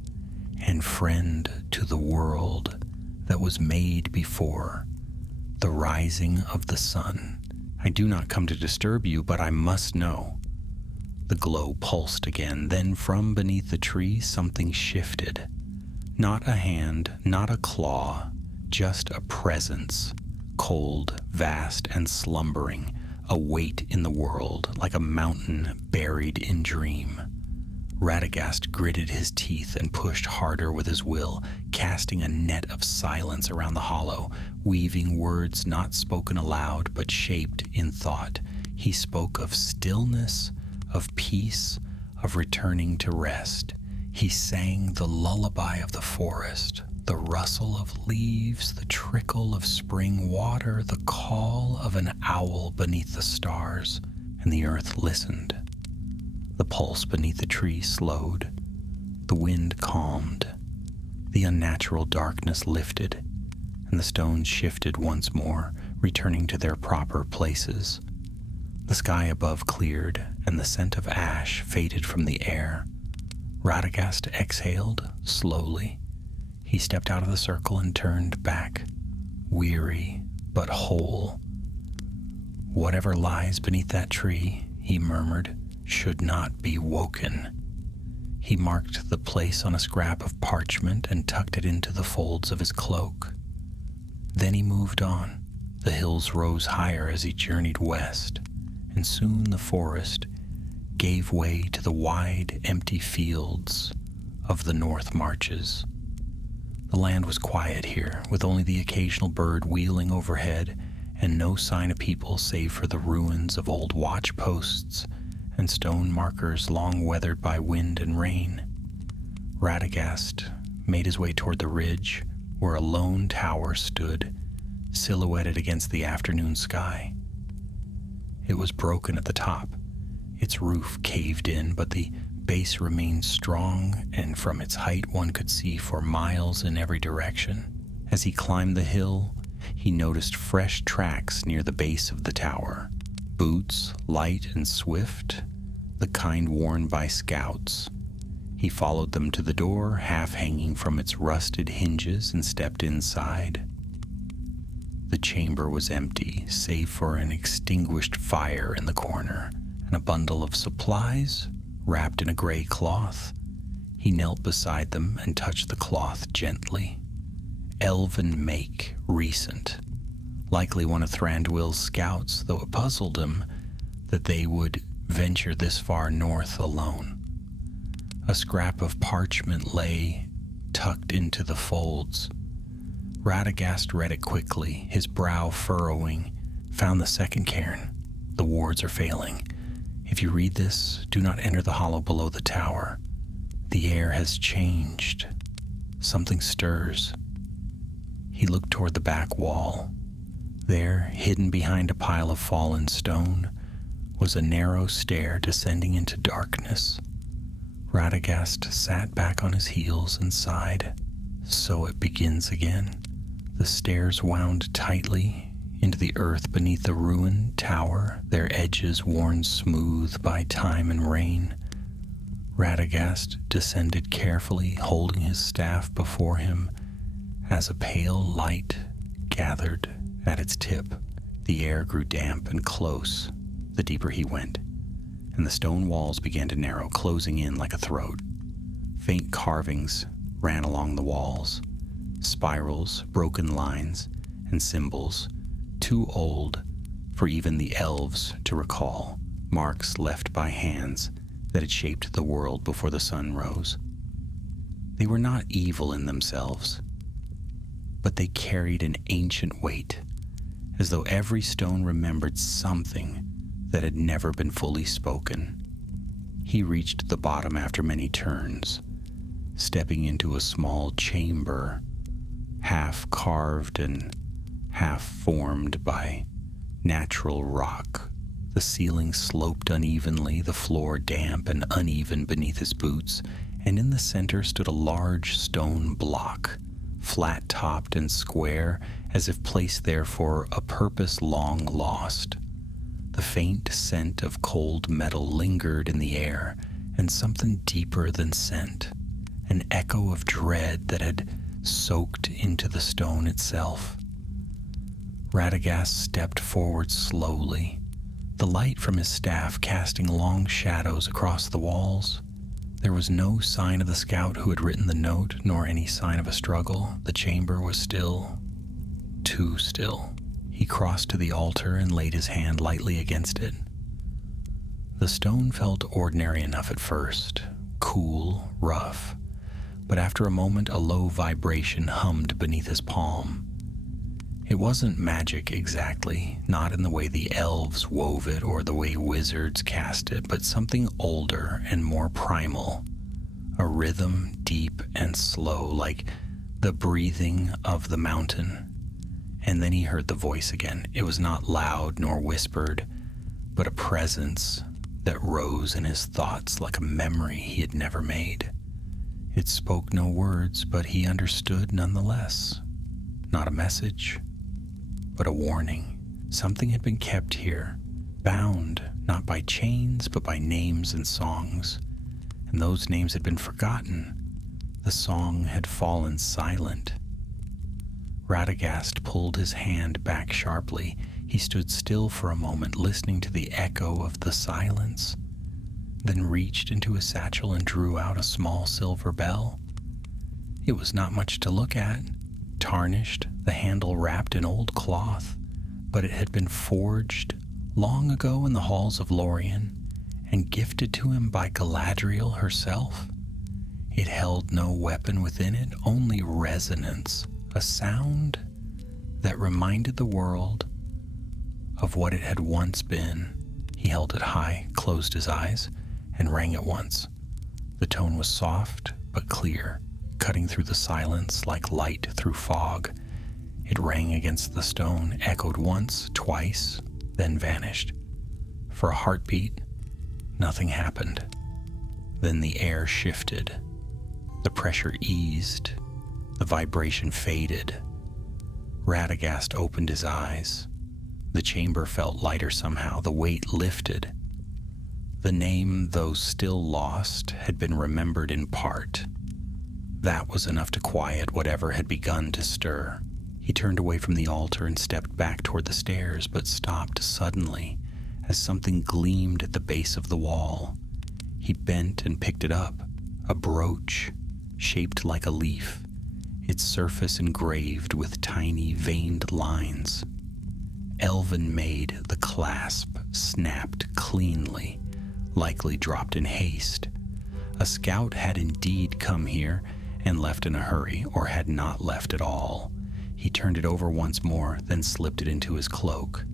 and friend to the world that was made before the rising of the sun. I do not come to disturb you, but I must know." The glow pulsed again, then from beneath the tree something shifted. Not a hand, not a claw, just a presence, cold, vast, and slumbering, a weight in the world, like a mountain buried in dream. Radagast gritted his teeth and pushed harder with his will, casting a net of silence around the hollow, weaving words not spoken aloud but shaped in thought. He spoke of stillness, of peace, of returning to rest. He sang the lullaby of the forest, the rustle of leaves, the trickle of spring water, the call of an owl beneath the stars, and the earth listened. The pulse beneath the tree slowed. The wind calmed. The unnatural darkness lifted, and the stones shifted once more, returning to their proper places. The sky above cleared, and the scent of ash faded from the air. Radagast exhaled slowly. He stepped out of the circle and turned back, weary but whole. Whatever lies beneath that tree, he murmured, should not be woken. He marked the place on a scrap of parchment and tucked it into the folds of his cloak. Then he moved on. The hills rose higher as he journeyed west, and soon the forest gave way to the wide, empty fields of the North Marches. The land was quiet here, with only the occasional bird wheeling overhead and no sign of people save for the ruins of old watch posts and stone markers long weathered by wind and rain. Radagast made his way toward the ridge where a lone tower stood, silhouetted against the afternoon sky. It was broken at the top. Its roof caved in, but the base remained strong, and from its height one could see for miles in every direction. As he climbed the hill, he noticed fresh tracks near the base of the tower. Boots, light and swift, the kind worn by scouts. He followed them to the door, half hanging from its rusted hinges, and stepped inside. The chamber was empty, save for an extinguished fire in the corner and a bundle of supplies wrapped in a gray cloth. He knelt beside them and touched the cloth gently. Elven make, recent. Likely one of Thranduil's scouts, though it puzzled him that they would venture this far north alone. A scrap of parchment lay tucked into the folds. Radagast read it quickly, his brow furrowing. Found the second cairn. The wards are failing. If you read this, do not enter the hollow below the tower. The air has changed. Something stirs. He looked toward the back wall. There, hidden behind a pile of fallen stone, was a narrow stair descending into darkness. Radagast sat back on his heels and sighed. So it begins again. The stairs wound tightly into the earth beneath the ruined tower, their edges worn smooth by time and rain. Radagast descended carefully, holding his staff before him as a pale light gathered at its tip. The air grew damp and close the deeper he went, and the stone walls began to narrow, closing in like a throat. Faint carvings ran along the walls, spirals, broken lines, and symbols, too old for even the elves to recall, marks left by hands that had shaped the world before the sun rose. They were not evil in themselves, but they carried an ancient weight, as though every stone remembered something that had never been fully spoken. He reached the bottom after many turns, stepping into a small chamber, half carved and half formed by natural rock. The ceiling sloped unevenly, the floor damp and uneven beneath his boots, and in the center stood a large stone block, flat-topped and square, as if placed there for a purpose long lost. The faint scent of cold metal lingered in the air, and something deeper than scent, an echo of dread that had soaked into the stone itself. Radagast stepped forward slowly, the light from his staff casting long shadows across the walls. There was no sign of the scout who had written the note, nor any sign of a struggle. The chamber was still, too still. He crossed to the altar and laid his hand lightly against it. The stone felt ordinary enough at first, cool, rough, but after a moment a low vibration hummed beneath his palm. It wasn't magic exactly, not in the way the elves wove it or the way wizards cast it, but something older and more primal, a rhythm deep and slow, like the breathing of the mountain. And then he heard the voice again. It was not loud nor whispered, but a presence that rose in his thoughts like a memory he had never made. It spoke no words, but he understood nonetheless. Not a message, but a warning. Something had been kept here, bound not by chains, but by names and songs. And those names had been forgotten. The song had fallen silent. Radagast pulled his hand back sharply. He He stood still for a moment, listening to the echo of the silence, then reached into his satchel and drew out a small silver bell. It was not much to look at, tarnished, the handle wrapped in old cloth, but it had been forged long ago in the halls of Lorien and gifted to him by Galadriel herself. It held no weapon within it, only resonance, a sound that reminded the world of what it had once been. He held it high, closed his eyes, and rang at once. The tone was soft but clear, cutting through the silence like light through fog. It rang against the stone, echoed once, twice, then vanished. For a heartbeat, nothing happened. Then the air shifted. The pressure eased. The vibration faded. Radagast opened his eyes. The chamber felt lighter somehow. The weight lifted. The name, though still lost, had been remembered in part. That was enough to quiet whatever had begun to stir. He turned away from the altar and stepped back toward the stairs, but stopped suddenly as something gleamed at the base of the wall. He bent and picked it up, a brooch shaped like a leaf, its surface engraved with tiny veined lines. Elven made, the clasp snapped cleanly, likely dropped in haste. A scout had indeed come here and left in a hurry, or had not left at all. He turned it over once more, then slipped it into his cloak.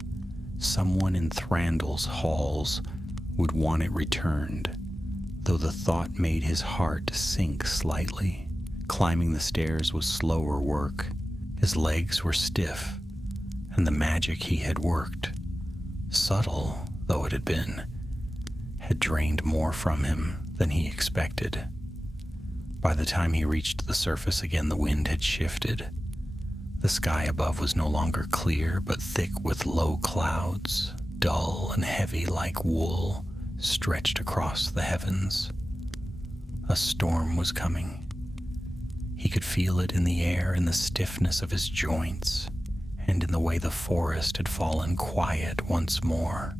Someone in Thranduil's halls would want it returned, though the thought made his heart sink slightly. Climbing the stairs was slower work. His legs were stiff, and the magic he had worked, subtle though it had been, had drained more from him than he expected. By the time he reached the surface again, the wind had shifted. The sky above was no longer clear, but thick with low clouds, dull and heavy like wool, stretched across the heavens. A storm was coming. He could feel it in the air, in the stiffness of his joints, and in the way the forest had fallen quiet once more.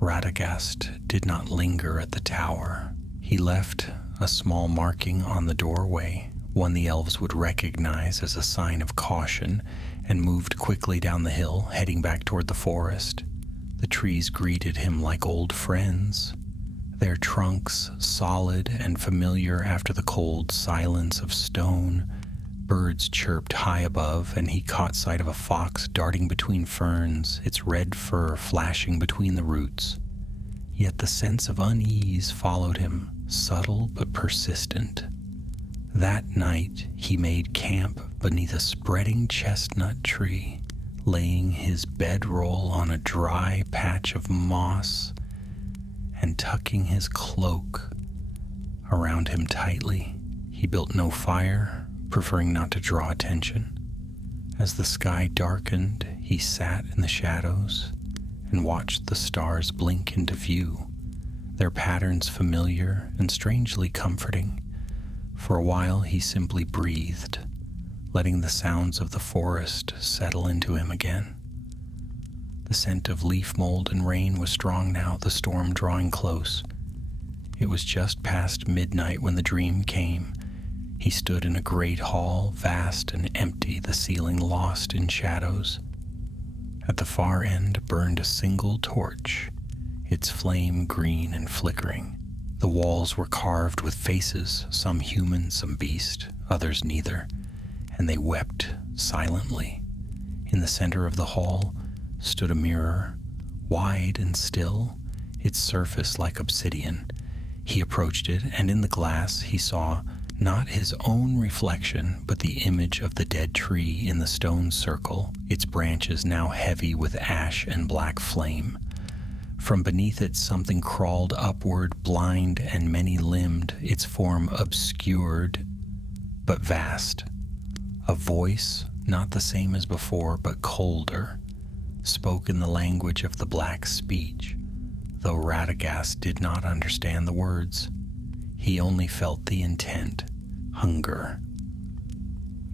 Radagast did not linger at the tower. He left a small marking on the doorway, one the elves would recognize as a sign of caution, and moved quickly down the hill, heading back toward the forest. The trees greeted him like old friends, their trunks solid and familiar after the cold silence of stone. Birds chirped high above, and he caught sight of a fox darting between ferns, its red fur flashing between the roots. Yet the sense of unease followed him, subtle but persistent. That night he made camp beneath a spreading chestnut tree, laying his bedroll on a dry patch of moss and tucking his cloak around him tightly. He built no fire, preferring not to draw attention. As the sky darkened, he sat in the shadows and watched the stars blink into view, their patterns familiar and strangely comforting. For a while he simply breathed, letting the sounds of the forest settle into him again. The scent of leaf mold and rain was strong now, the storm drawing close. It was just past midnight when the dream came. He stood in a great hall, vast and empty, the ceiling lost in shadows. At the far end burned a single torch, its flame green and flickering. The walls were carved with faces, some human, some beast, others neither, and they wept silently. In the center of the hall stood a mirror, wide and still, its surface like obsidian. He approached it, and in the glass he saw not his own reflection, but the image of the dead tree in the stone circle, its branches now heavy with ash and black flame. From beneath it something crawled upward, blind and many-limbed, its form obscured but vast. A voice, not the same as before, but colder, spoke in the language of the black speech, though Radagast did not understand the words. He only felt the intent: hunger,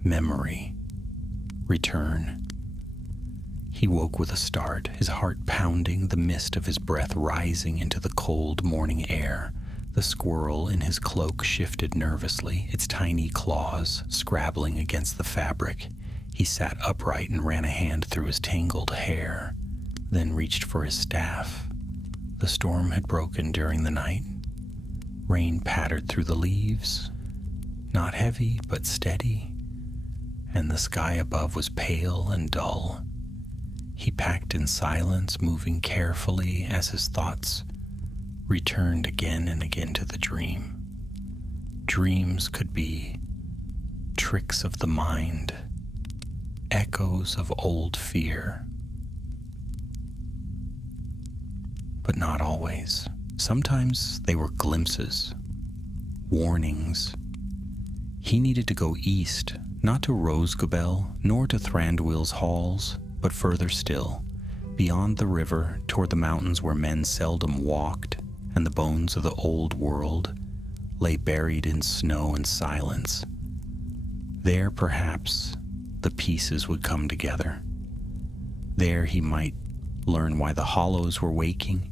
memory, return. He woke with a start, his heart pounding, the mist of his breath rising into the cold morning air. The squirrel in his cloak shifted nervously, its tiny claws scrabbling against the fabric. He sat upright and ran a hand through his tangled hair, then reached for his staff. The storm had broken during the night. Rain pattered through the leaves, not heavy but steady, and the sky above was pale and dull. He packed in silence, moving carefully as his thoughts returned again and again to the dream. Dreams could be tricks of the mind, echoes of old fear, but not always. Sometimes they were glimpses, warnings. He needed to go east, not to Rosegobel, nor to Thranduil's halls, but further still, beyond the river, toward the mountains where men seldom walked, and the bones of the old world lay buried in snow and silence. There, perhaps, the pieces would come together. There he might learn why the hollows were waking,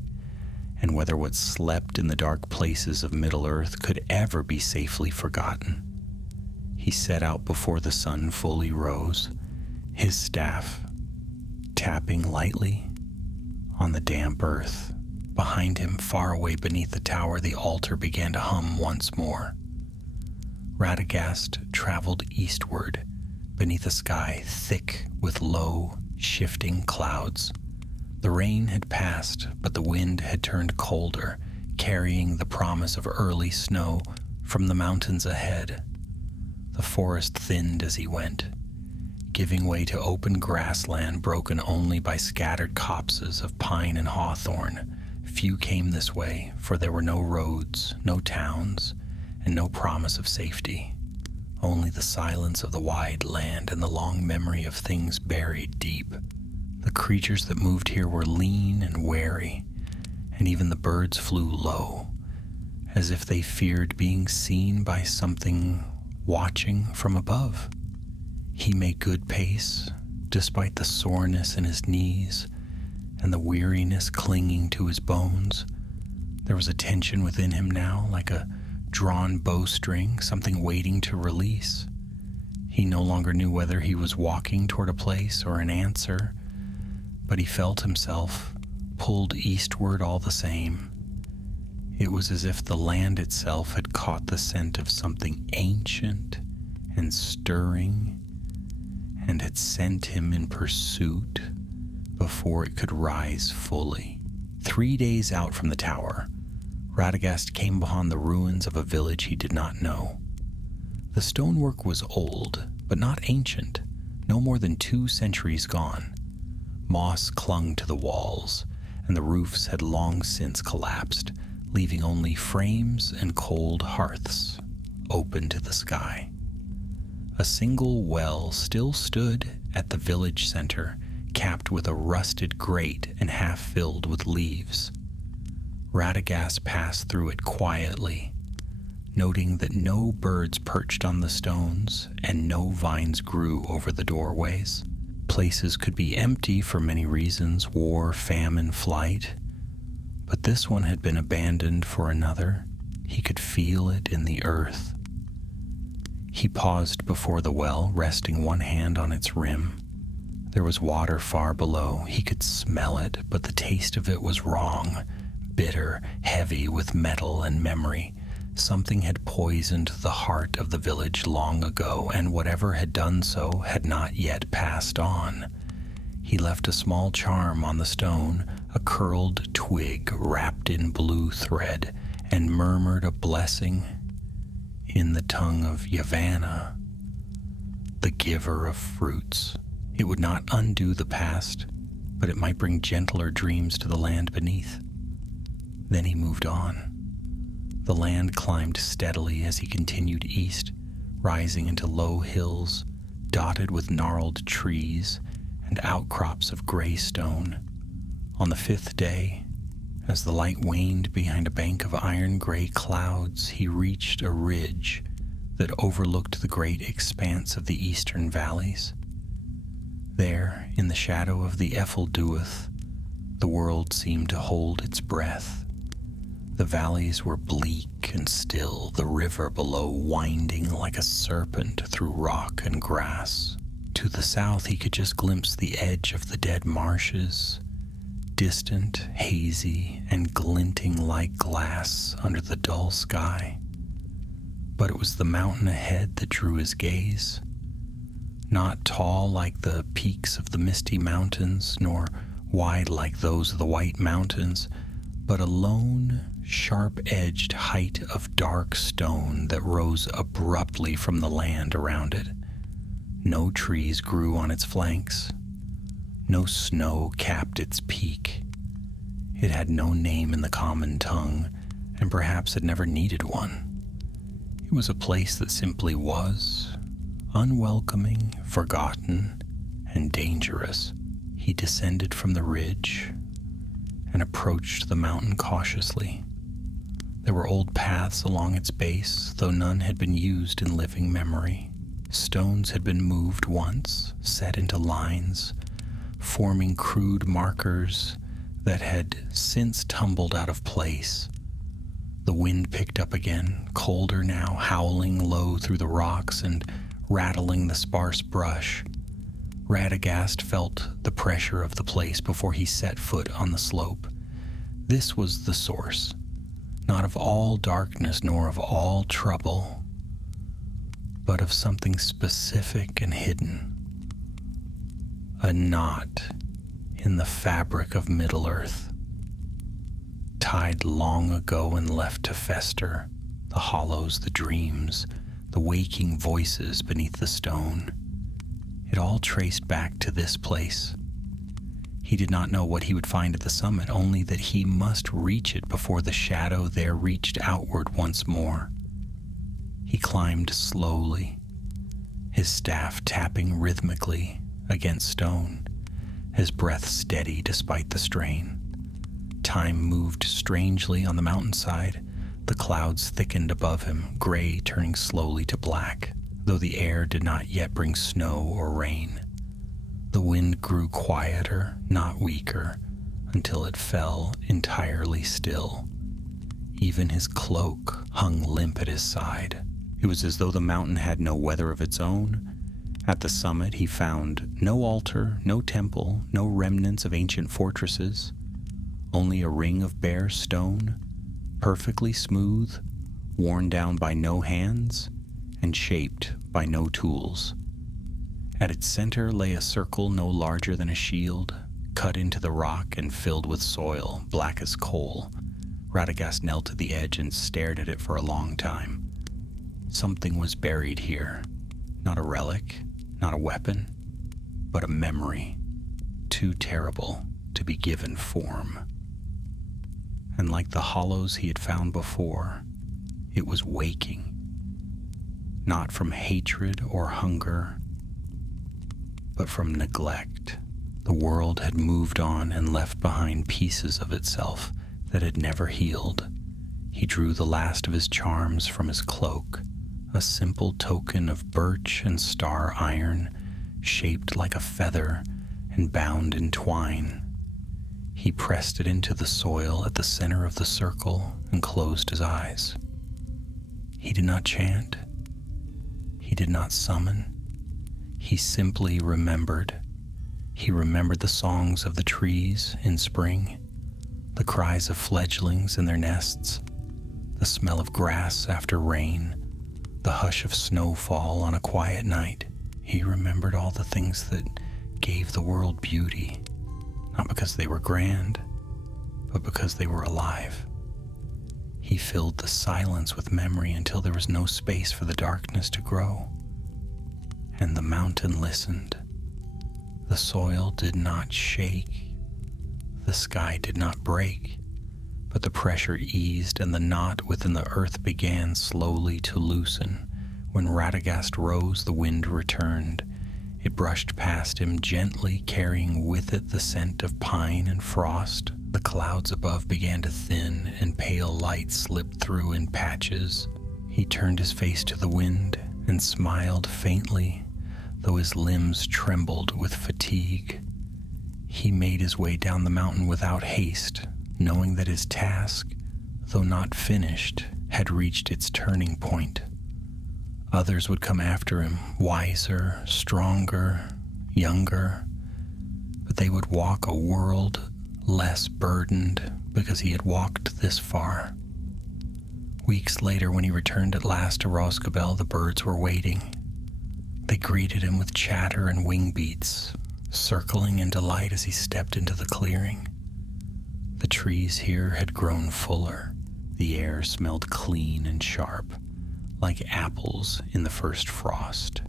and whether what slept in the dark places of Middle-earth could ever be safely forgotten. He set out before the sun fully rose, his staff tapping lightly on the damp earth. Behind him, far away beneath the tower, the altar began to hum once more. Radagast traveled eastward, beneath a sky thick with low, shifting clouds. The rain had passed, but the wind had turned colder, carrying the promise of early snow from the mountains ahead. The forest thinned as he went, giving way to open grassland broken only by scattered copses of pine and hawthorn. Few came this way, for there were no roads, no towns, and no promise of safety. Only the silence of the wide land and the long memory of things buried deep. The creatures that moved here were lean and wary, and even the birds flew low, as if they feared being seen by something watching from above. He made good pace, despite the soreness in his knees and the weariness clinging to his bones. There was a tension within him now, like a drawn bowstring, something waiting to release. He no longer knew whether he was walking toward a place or an answer, but he felt himself pulled eastward all the same. It was as if the land itself had caught the scent of something ancient and stirring and had sent him in pursuit before it could rise fully. 3 days out from the tower, Radagast came upon the ruins of a village he did not know. The stonework was old, but not ancient, no more than 2 centuries gone. Moss clung to the walls, and the roofs had long since collapsed, leaving only frames and cold hearths open to the sky. A single well still stood at the village center, capped with a rusted grate and half filled with leaves. Radagast passed through it quietly, noting that no birds perched on the stones and no vines grew over the doorways. Places could be empty for many reasons: war, famine, flight. But this one had been abandoned for another. He could feel it in the earth. He paused before the well, resting one hand on its rim. There was water far below. He could smell it, but the taste of it was wrong, bitter, heavy with metal and memory. Something had poisoned the heart of the village long ago, and whatever had done so had not yet passed on. He left a small charm on the stone, a curled twig wrapped in blue thread, and murmured a blessing in the tongue of Yavanna, the giver of fruits. It would not undo the past, but it might bring gentler dreams to the land beneath. Then he moved on. The land climbed steadily as he continued east, rising into low hills, dotted with gnarled trees and outcrops of gray stone. On the 5th day, as the light waned behind a bank of iron-gray clouds, he reached a ridge that overlooked the great expanse of the eastern valleys. There, in the shadow of the Efelduath, the world seemed to hold its breath. The valleys were bleak and still, the river below winding like a serpent through rock and grass. To the south he could just glimpse the edge of the dead marshes, distant, hazy, and glinting like glass under the dull sky. But it was the mountain ahead that drew his gaze. Not tall like the peaks of the misty mountains, nor wide like those of the white mountains, but a lone, sharp-edged height of dark stone that rose abruptly from the land around it. No trees grew on its flanks. No snow capped its peak. It had no name in the common tongue, and perhaps it never needed one. It was a place that simply was, unwelcoming, forgotten, and dangerous. He descended from the ridge and approached the mountain cautiously. There were old paths along its base, though none had been used in living memory. Stones had been moved once, set into lines, forming crude markers that had since tumbled out of place. The wind picked up again, colder now, howling low through the rocks and rattling the sparse brush. Radagast felt the pressure of the place before he set foot on the slope. This was the source, not of all darkness nor of all trouble, but of something specific and hidden. A knot in the fabric of Middle-earth, tied long ago and left to fester, the hollows, the dreams, the waking voices beneath the stone. It all traced back to this place. He did not know what he would find at the summit, only that he must reach it before the shadow there reached outward once more. He climbed slowly, his staff tapping rhythmically against stone, his breath steady despite the strain. Time moved strangely on the mountainside. The clouds thickened above him, gray turning slowly to black, though the air did not yet bring snow or rain. The wind grew quieter, not weaker, until it fell entirely still. Even his cloak hung limp at his side. It was as though the mountain had no weather of its own. At the summit he found no altar, no temple, no remnants of ancient fortresses, only a ring of bare stone, perfectly smooth, worn down by no hands, and shaped by no tools. At its center lay a circle no larger than a shield, cut into the rock and filled with soil, black as coal. Radagast knelt at the edge and stared at it for a long time. Something was buried here, not a relic, not a weapon, but a memory, too terrible to be given form. And like the hollows he had found before, it was waking, not from hatred or hunger, but from neglect. The world had moved on and left behind pieces of itself that had never healed. He drew the last of his charms from his cloak, a simple token of birch and star iron, shaped like a feather and bound in twine. He pressed it into the soil at the center of the circle and closed his eyes. He did not chant. He did not summon. He simply remembered. He remembered the songs of the trees in spring, the cries of fledglings in their nests, the smell of grass after rain, the hush of snowfall on a quiet night. He remembered all the things that gave the world beauty, not because they were grand, but because they were alive. He filled the silence with memory until there was no space for the darkness to grow. And the mountain listened. The soil did not shake. The sky did not break, but the pressure eased and the knot within the earth began slowly to loosen. When Radagast rose, the wind returned. It brushed past him gently, carrying with it the scent of pine and frost. The clouds above began to thin, and pale light slipped through in patches. He turned his face to the wind and smiled faintly, though his limbs trembled with fatigue. He made his way down the mountain without haste, knowing that his task, though not finished, had reached its turning point. Others would come after him, wiser, stronger, younger, but they would walk a world less burdened because he had walked this far. Weeks later, when he returned at last to Roscabel, the birds were waiting. They greeted him with chatter and wing beats, circling in delight as he stepped into the clearing. The trees here had grown fuller. The air smelled clean and sharp, like apples in the first frost.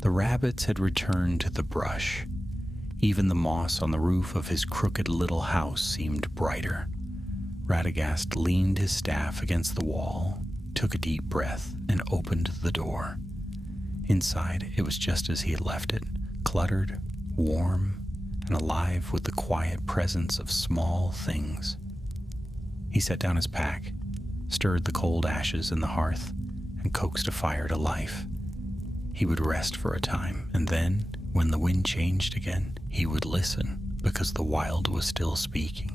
The rabbits had returned to the brush. Even the moss on the roof of his crooked little house seemed brighter. Radagast leaned his staff against the wall, took a deep breath, and opened the door. Inside, it was just as he had left it, cluttered, warm, and alive with the quiet presence of small things. He set down his pack, stirred the cold ashes in the hearth, and coaxed a fire to life. He would rest for a time, and then, when the wind changed again, he would listen, because the wild was still speaking.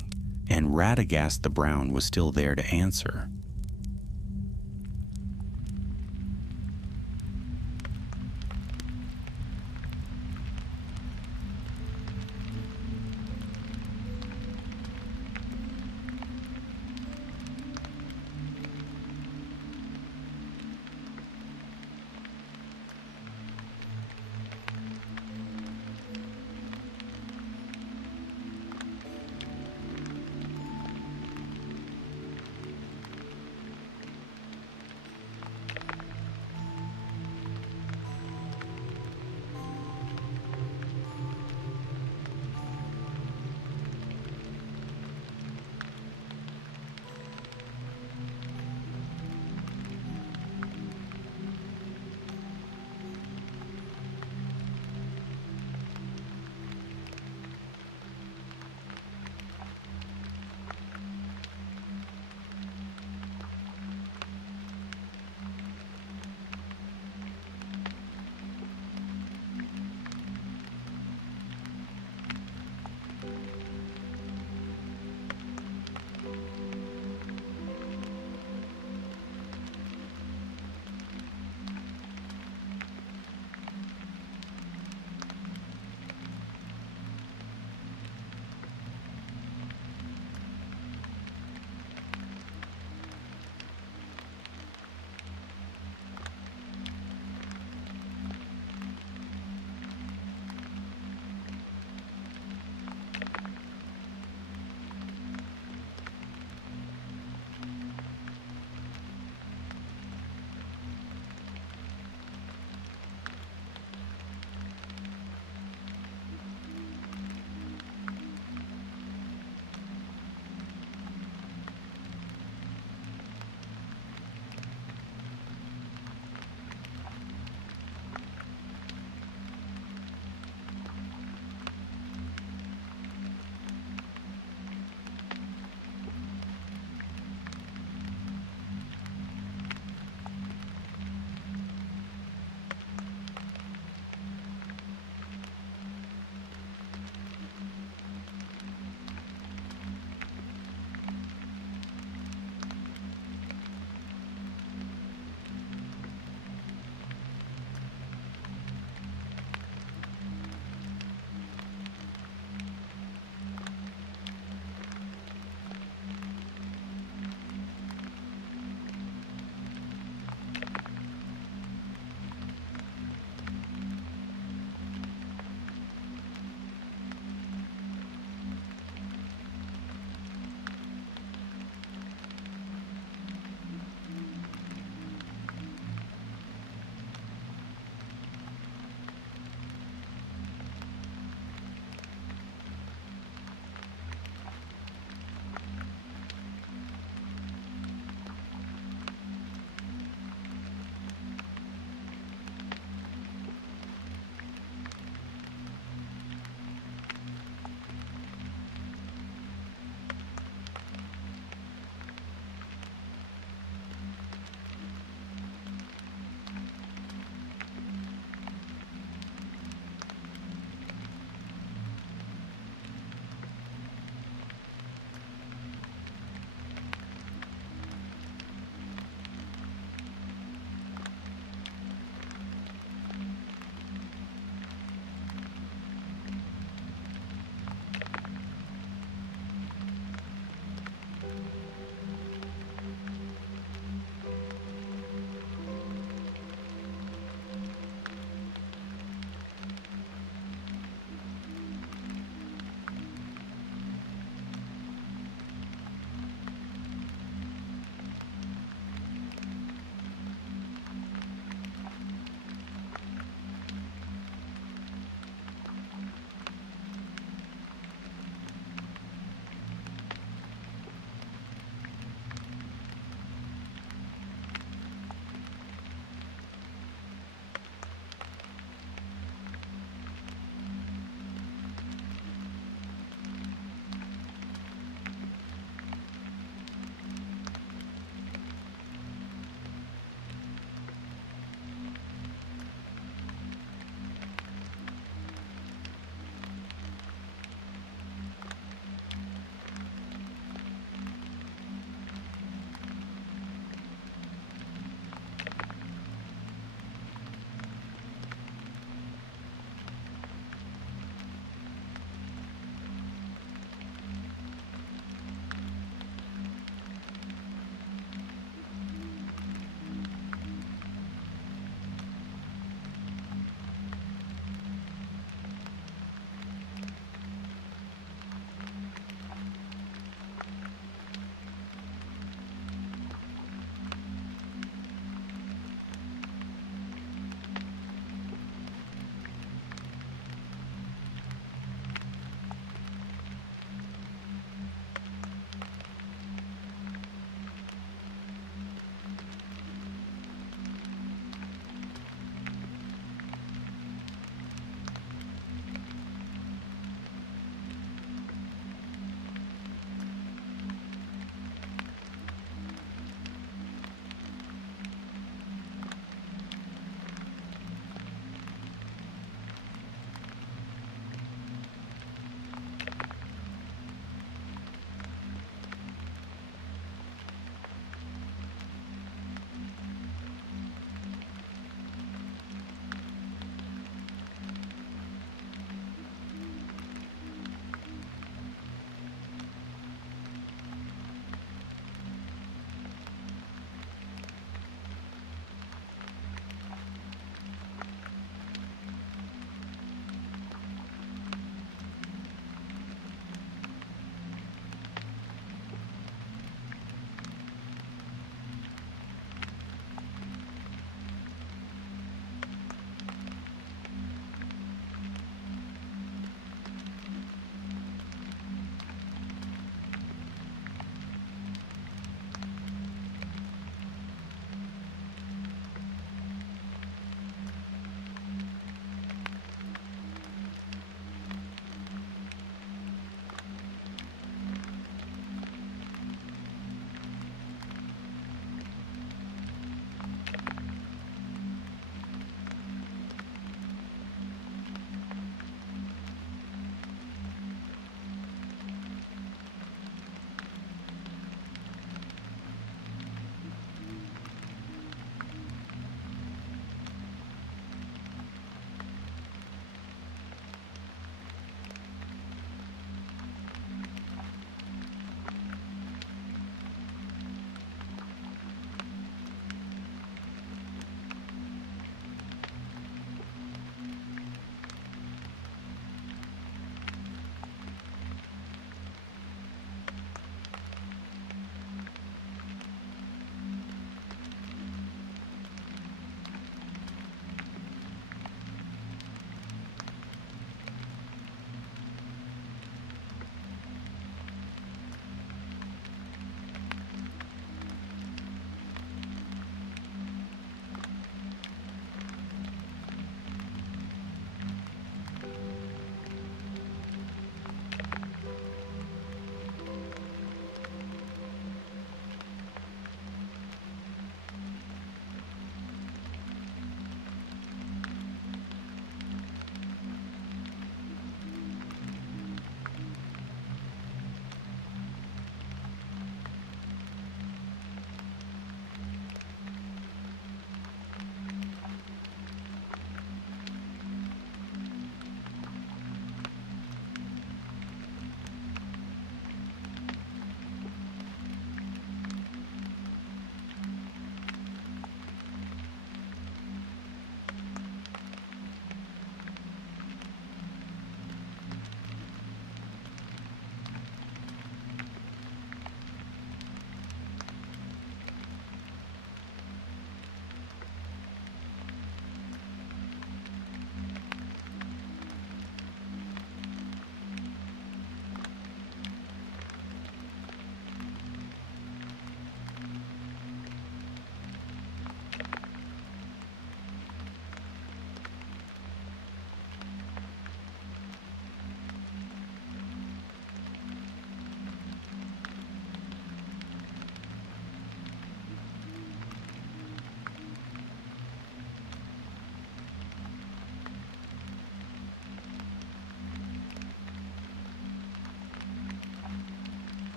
And Radagast the Brown was still there to answer.